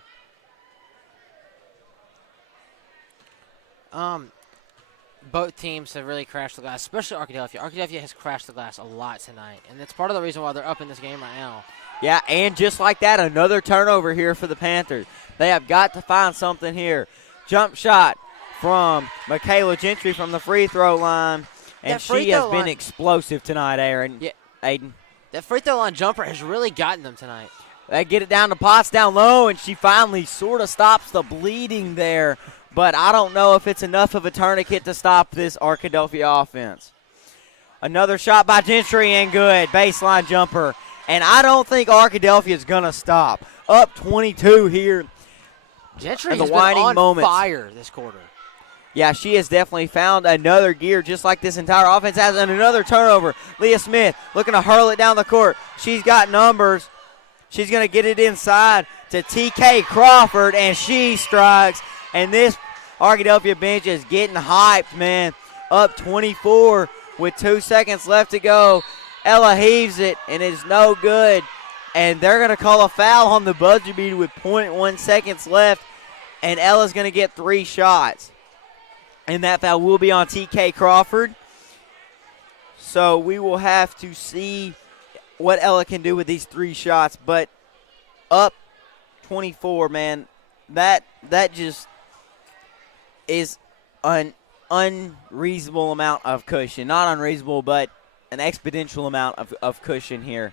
Both teams have really crashed the glass, especially Arkadelphia. Arkadelphia has crashed the glass a lot tonight, and that's part of the reason why they're up in this game right now. Yeah, and just like that, another turnover here for the Panthers. They have got to find something here. Jump shot from Michaela Gentry from the free throw line, and she has been explosive tonight, Aaron. Yeah, Aiden. That free throw line jumper has really gotten them tonight. They get it down to Potts down low, and she finally sort of stops the bleeding there. But I don't know if it's enough of a tourniquet to stop this Arkadelphia offense. Another shot by Gentry and good. Baseline jumper. And I don't think Arkadelphia is going to stop. Up 22 here. Gentry has been on fire this quarter. Yeah, she has definitely found another gear just like this entire offense has. And another turnover. Leah Smith looking to hurl it down the court. She's got numbers. She's going to get it inside to TK Crawford, and she strikes. And this Arkadelphia bench is getting hyped, man. Up 24 with 2 seconds left to go. Ella heaves it, and it's no good. And they're going to call a foul on the buzzer beater with 0.1 seconds left. And Ella's going to get 3 shots. And that foul will be on TK Crawford. So we will have to see what Ella can do with these 3 shots. But up 24, man, that just is an unreasonable amount of cushion. Not unreasonable, but an exponential amount of cushion here.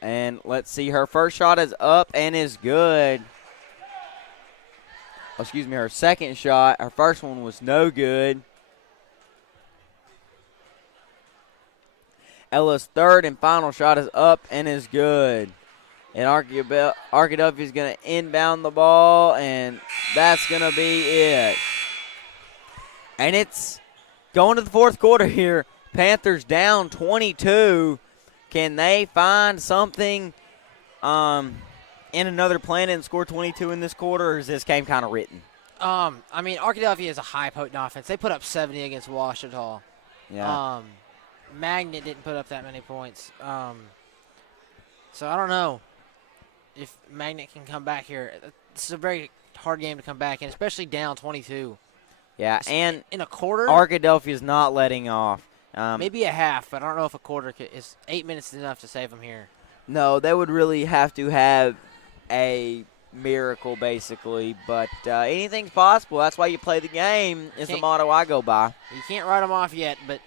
And let's see, her first shot is up and is good. Excuse me, her second shot. Her first one was no good. Ella's third and final shot is up and is good. And Arkadelphia is going to inbound the ball, and that's going to be it. And it's going to the fourth quarter here. Panthers down 22. Can they find something in another plan and score 22 in this quarter, or is this game kind of written? I mean, Arkadelphia is a high potent offense. They put up 70 against Ouachita. Yeah. Magnet didn't put up that many points. So I don't know if Magnet can come back here. This is a very hard game to come back in, especially down 22. Yeah, and in a quarter, Arkadelphia is not letting off. Maybe a half, but I don't know if a quarter is 8 minutes enough to save them here. No, they would really have to have a miracle, basically. But anything's possible. That's why you play the game is the motto I go by. You can't write them off yet, but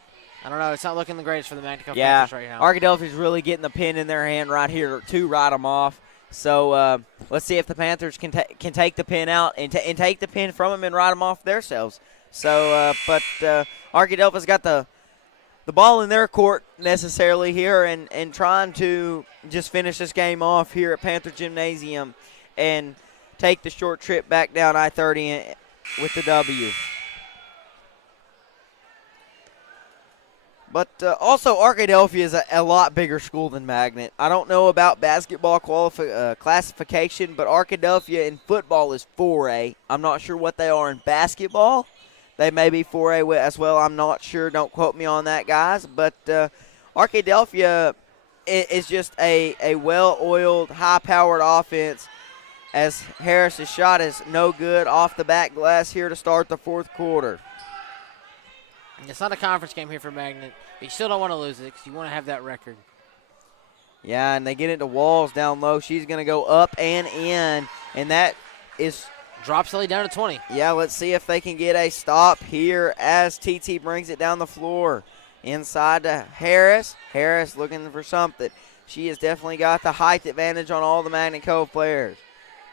I don't know. It's not looking the greatest for the Magnet Panthers right now. Arkadelphia is really getting the pin in their hand right here to write them off. So let's see if the Panthers can take the pin out and take the pin from them and write them off themselves. So, but Arkadelphia's got the ball in their court necessarily here and trying to just finish this game off here at Panther Gymnasium and take the short trip back down I-30 with the W. But also Arkadelphia is a lot bigger school than Magnet. I don't know about basketball classification, but Arkadelphia in football is 4A. I'm not sure what they are in basketball. They may be 4A as well. I'm not sure. Don't quote me on that, guys. But Arkadelphia is just a well-oiled, high-powered offense as Harris's shot is no good off the back glass here to start the fourth quarter. It's not a conference game here for Magnet, but you still don't want to lose it because you want to have that record. Yeah, and they get into Walls down low. She's going to go up and in, and that is drop silly down to 20. Yeah, let's see if they can get a stop here as TT brings it down the floor. Inside to Harris. Harris looking for something. She has definitely got the height advantage on all the Magnet Cove players.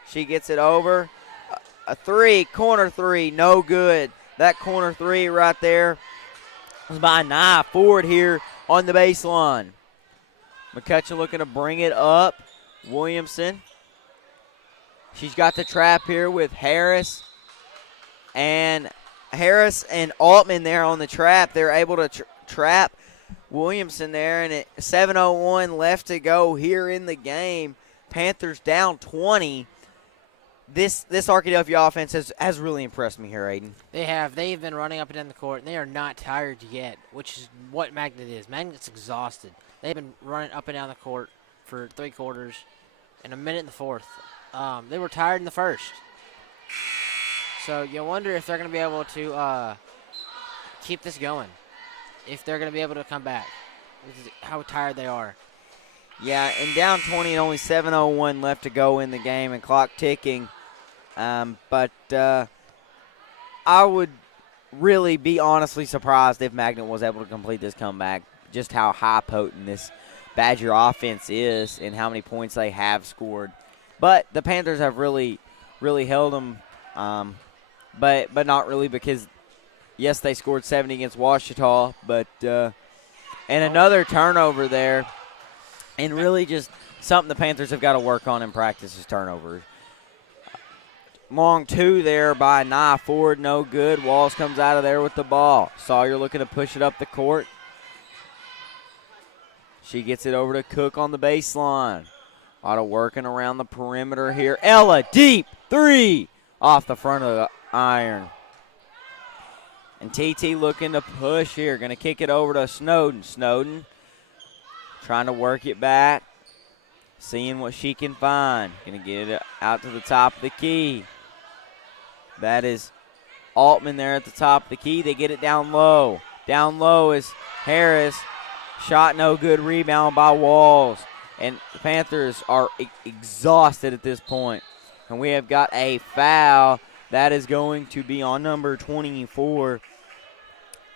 She gets it over. A three, corner three, no good. That corner three right there was by Nye Ford here on the baseline. McCutcheon looking to bring it up. Williamson. She's got the trap here with Harris and Altman there on the trap. They're able to trap Williamson there, and 7:01 left to go here in the game. Panthers down 20. This Arkadelphia offense has really impressed me here, Aiden. They have. They've been running up and down the court, and they are not tired yet, which is what Magnet is. Magnet's exhausted. They've been running up and down the court for 3 quarters and a minute in the fourth. They were tired in the first. So you wonder if they're going to be able to keep this going, if they're going to be able to come back, how tired they are. Yeah, and down 20 and only 7:01 left to go in the game and clock ticking. But I would really be honestly surprised if Magnet was able to complete this comeback, just how high potent this Badger offense is and how many points they have scored. But the Panthers have really held them, but not really, because, yes, they scored 70 against Ouachita, but and another turnover there. And really just something the Panthers have got to work on in practice is turnovers. Long two there by Nye Ford, no good. Walls comes out of there with the ball. Sawyer looking to push it up the court. She gets it over to Cook on the baseline. A lot of working around the perimeter here. Ella, deep three off the front of the iron. And TT looking to push here. Going to kick it over to Snowden. Snowden trying to work it back. Seeing what she can find. Going to get it out to the top of the key. That is Altman there at the top of the key. They get it down low. Down low is Harris. Shot no good. Rebound by Walls. And the Panthers are exhausted at this point. And we have got a foul. That is going to be on number 24,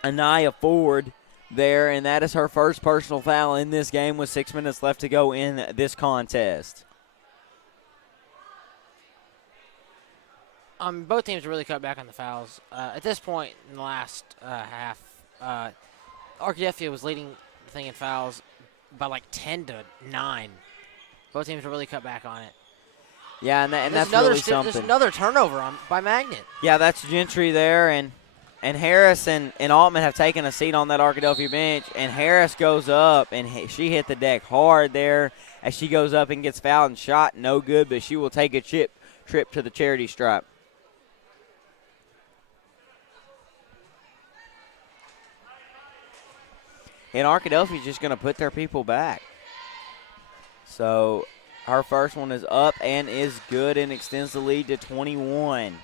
Anaya Ford there. And that is her first personal foul in this game with 6 minutes left to go in this contest. Both teams really cut back on the fouls. At this point in the last half, Arkadelphia was leading the thing in fouls by like 10-9. Both teams really cut back on it. Yeah, and that's really something. There's another turnover by Magnet. Yeah, that's Gentry there, and Harris and Altman have taken a seat on that Arkadelphia bench, and Harris goes up, and she hit the deck hard there as she goes up and gets fouled and shot. No good, but she will take a trip to the charity stripe. And Arkadelphia is just going to put their people back. So her first one is up and is good and extends the lead to 21.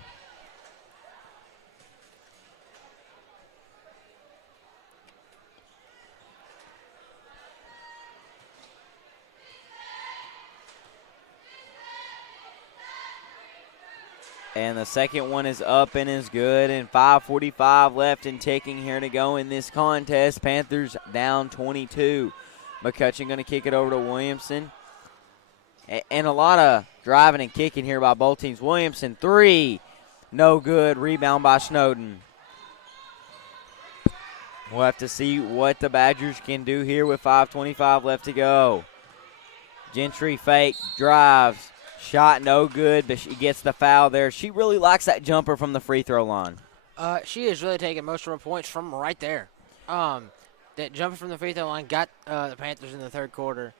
And the second one is up and is good, and 5:45 left and ticking here to go in this contest. Panthers down 22. McCutcheon going to kick it over to Williamson. And a lot of driving and kicking here by both teams. Williamson, three, no good. Rebound by Snowden. We'll have to see what the Badgers can do here with 5:25 left to go. Gentry fake, drives. Shot no good, but she gets the foul there. She really likes that jumper from the free throw line. She is really taking most of her points from right there. That jumper from the free throw line got the Panthers in the third quarter.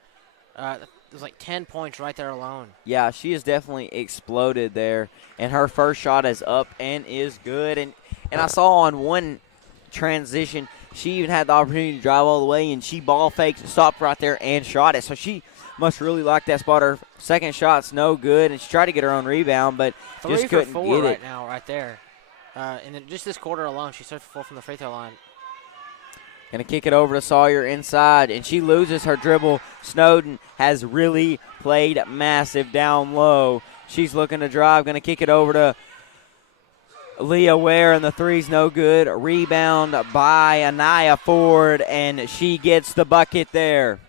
It was like 10 points right there alone. Yeah, she has definitely exploded there. And her first shot is up and is good. And I saw on one transition, she even had the opportunity to drive all the way, and she ball faked and stopped right there and shot it. So she must really like that spot. Her second shot's no good, and she tried to get her own rebound, but just couldn't get it. Right now, right there. And then just this quarter alone, she started 4 from the free throw line. Going to kick it over to Sawyer inside, and she loses her dribble. Snowden has really played massive down low. She's looking to drive, going to kick it over to Leah Ware, and the three's no good. Rebound by Anaya Ford, and she gets the bucket there.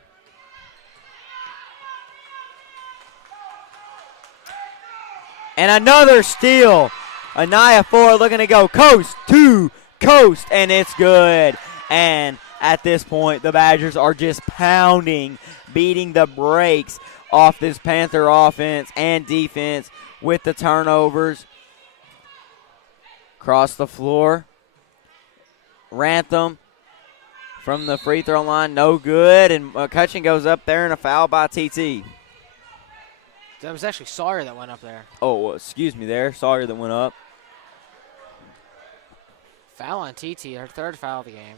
And another steal. Anaya Ford looking to go coast to coast, and it's good. And at this point, the Badgers are just pounding, beating the brakes off this Panther offense and defense with the turnovers. Across the floor. Rantham from the free throw line, no good. And McCutcheon goes up there, and a foul by TT. That was actually Sawyer that went up there. Oh, excuse me there. Sawyer that went up. Foul on TT, her third foul of the game.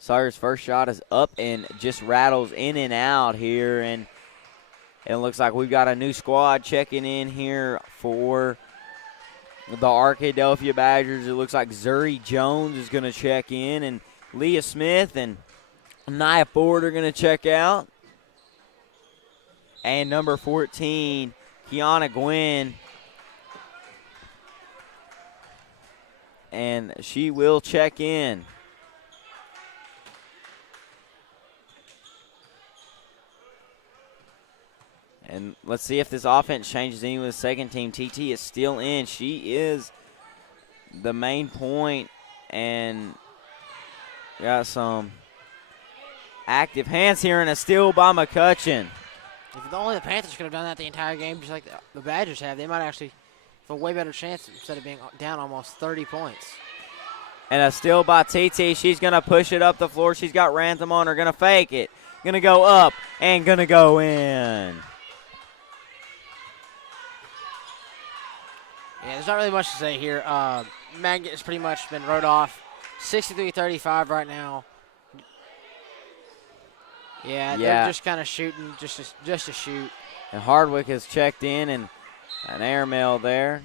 Sawyer's first shot is up and just rattles in and out here. And it looks like we've got a new squad checking in here for the Arkadelphia Badgers. It looks like Zuri Jones is going to check in, and Leah Smith and Nia Ford are going to check out. And number 14, Kiana Gwynn. And she will check in. And let's see if this offense changes any with the second team. TT is still in. She is the main point, and got some active hands here, and a steal by McCutcheon. If only the Panthers could have done that the entire game, just like the Badgers have, they might actually have a way better chance instead of being down almost 30 points. And a steal by TT. She's going to push it up the floor. She's got Rantham on her. Going to fake it. Going to go up and going to go in. Yeah, there's not really much to say here. Magnet has pretty much been wrote off. 63-35 right now. Yeah, they're just kind of shooting, just to shoot. And Hardwick has checked in, and an airmail there.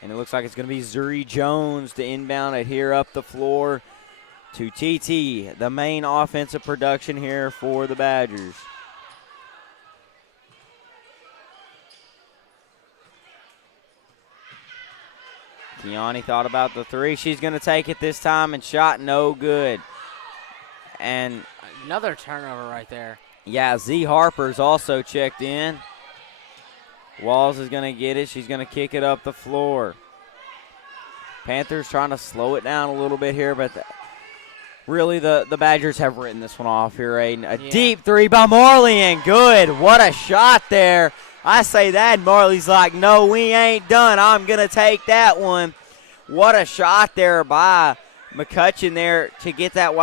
And it looks like it's going to be Zuri Jones to inbound it here up the floor to TT, the main offensive production here for the Badgers. Kiani thought about the three. She's going to take it this time, and shot no good. And another turnover right there. Yeah, Z Harper's also checked in. Walls is going to get it. She's going to kick it up the floor. Panthers trying to slow it down a little bit here, but really the Badgers have written this one off here, Aiden. A deep three by Marley, and good. What a shot there. I say that, and Marley's like, no, we ain't done. I'm going to take that one. What a shot there by McCutcheon there to get that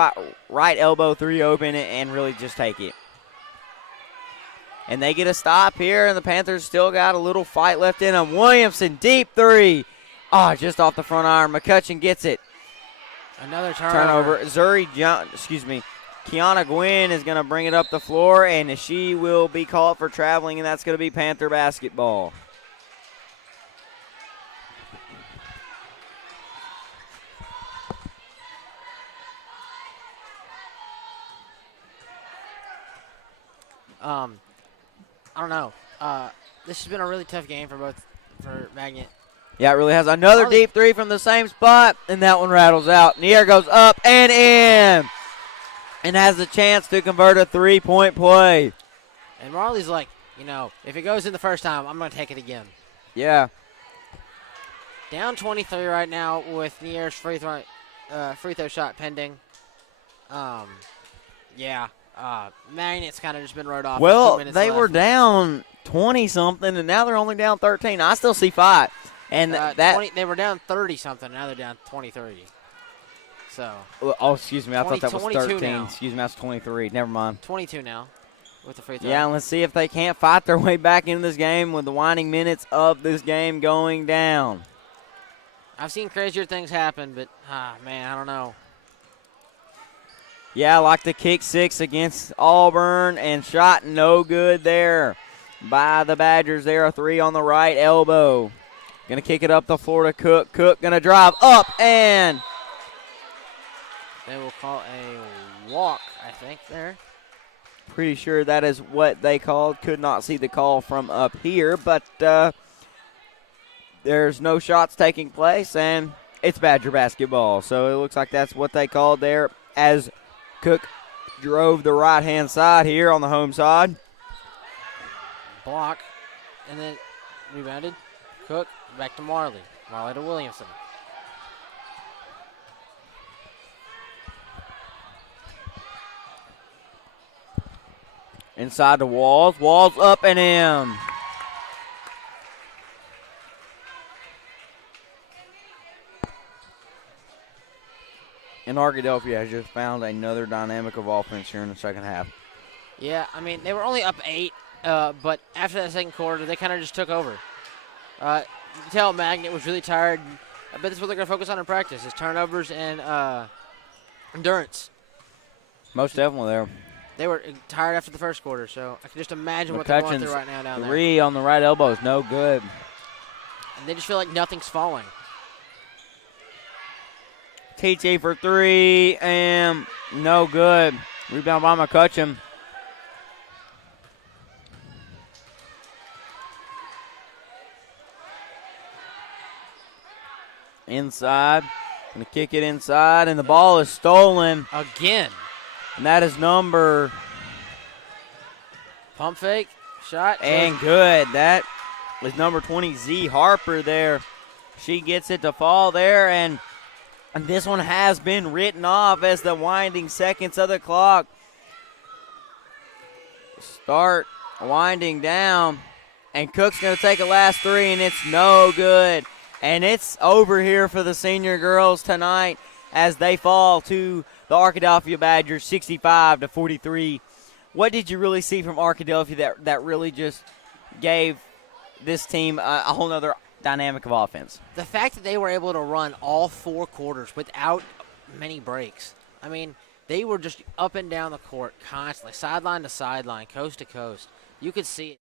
right elbow three open and really just take it. And they get a stop here, and the Panthers still got a little fight left in them. Williamson, deep three. Oh, just off the front iron. McCutcheon gets it. Another turnover. Kiana Gwynn is going to bring it up the floor, and she will be called for traveling, and that's going to be Panther basketball. I don't know. This has been a really tough game for Magnet. Yeah, it really has. Another deep three from the same spot, and that one rattles out. And the air goes up and in, and has the chance to convert a three-point play. And Marley's like, if it goes in the first time, I'm going to take it again. Yeah. Down 23 right now with Nier's free throw shot pending. Magnet's kind of just been wrote off. Well, they were down 20-something, and now they're only down 13. I still see 5. And they were down 30-something, now they're down 23. So. Oh, excuse me. I thought that was 13. Now. Excuse me, that's 23. Never mind. 22 now. with the free throw. Yeah, let's see if they can't fight their way back into this game with the winding minutes of this game going down. I've seen crazier things happen, but, man, I don't know. Yeah, like the kick 6 against Auburn, and shot no good there by the Badgers. There, a 3 on the right elbow. Going to kick it up the floor to Cook. Cook going to drive up, and they will call a walk, I think, there. Pretty sure that is what they called. Could not see the call from up here, but there's no shots taking place, and it's Badger basketball. So it looks like that's what they called there as Cook drove the right-hand side here on the home side. Block, and then rebounded. Cook back to Marley. Marley to Williamson. Inside the Walls. Walls up and in. And Arkadelphia has just found another dynamic of offense here in the second half. Yeah, I mean, they were only up 8, but after that second quarter, they kind of just took over. You can tell Magnet was really tired. I bet that's what they're going to focus on in practice is turnovers and endurance. Most definitely there. They were tired after the first quarter, so I can just imagine what they're going through right now down there. 3 on the right elbow is no good. And they just feel like nothing's falling. TT for 3, and no good. Rebound by McCutcheon. Inside. Going to kick it inside, and the ball is stolen. Again. And that is number. Pump fake. Shot. And good. That was number 20, Z Harper there. She gets it to fall there, and this one has been written off as the winding seconds of the clock start winding down. And Cook's going to take a last 3, and it's no good. And it's over here for the senior girls tonight as they fall to the Arkadelphia Badgers 65-43. What did you really see from Arkadelphia that really just gave this team a whole other dynamic of offense? The fact that they were able to run all 4 quarters without many breaks. I mean, they were just up and down the court constantly, sideline to sideline, coast to coast. You could see it.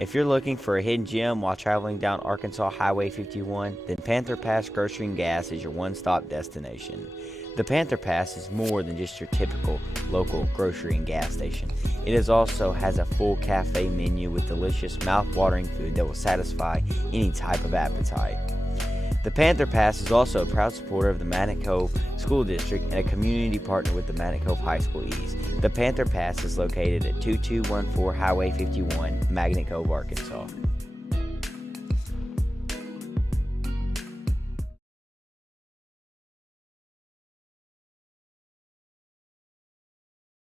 If you're looking for a hidden gem while traveling down Arkansas Highway 51, then Panther Pass Grocery and Gas is your one-stop destination. The Panther Pass is more than just your typical local grocery and gas station. It also has a full cafe menu with delicious, mouth-watering food that will satisfy any type of appetite. The Panther Pass is also a proud supporter of the Magnet Cove School District and a community partner with the Magnet Cove High School East. The Panther Pass is located at 2214 Highway 51, Magnet Cove, Arkansas.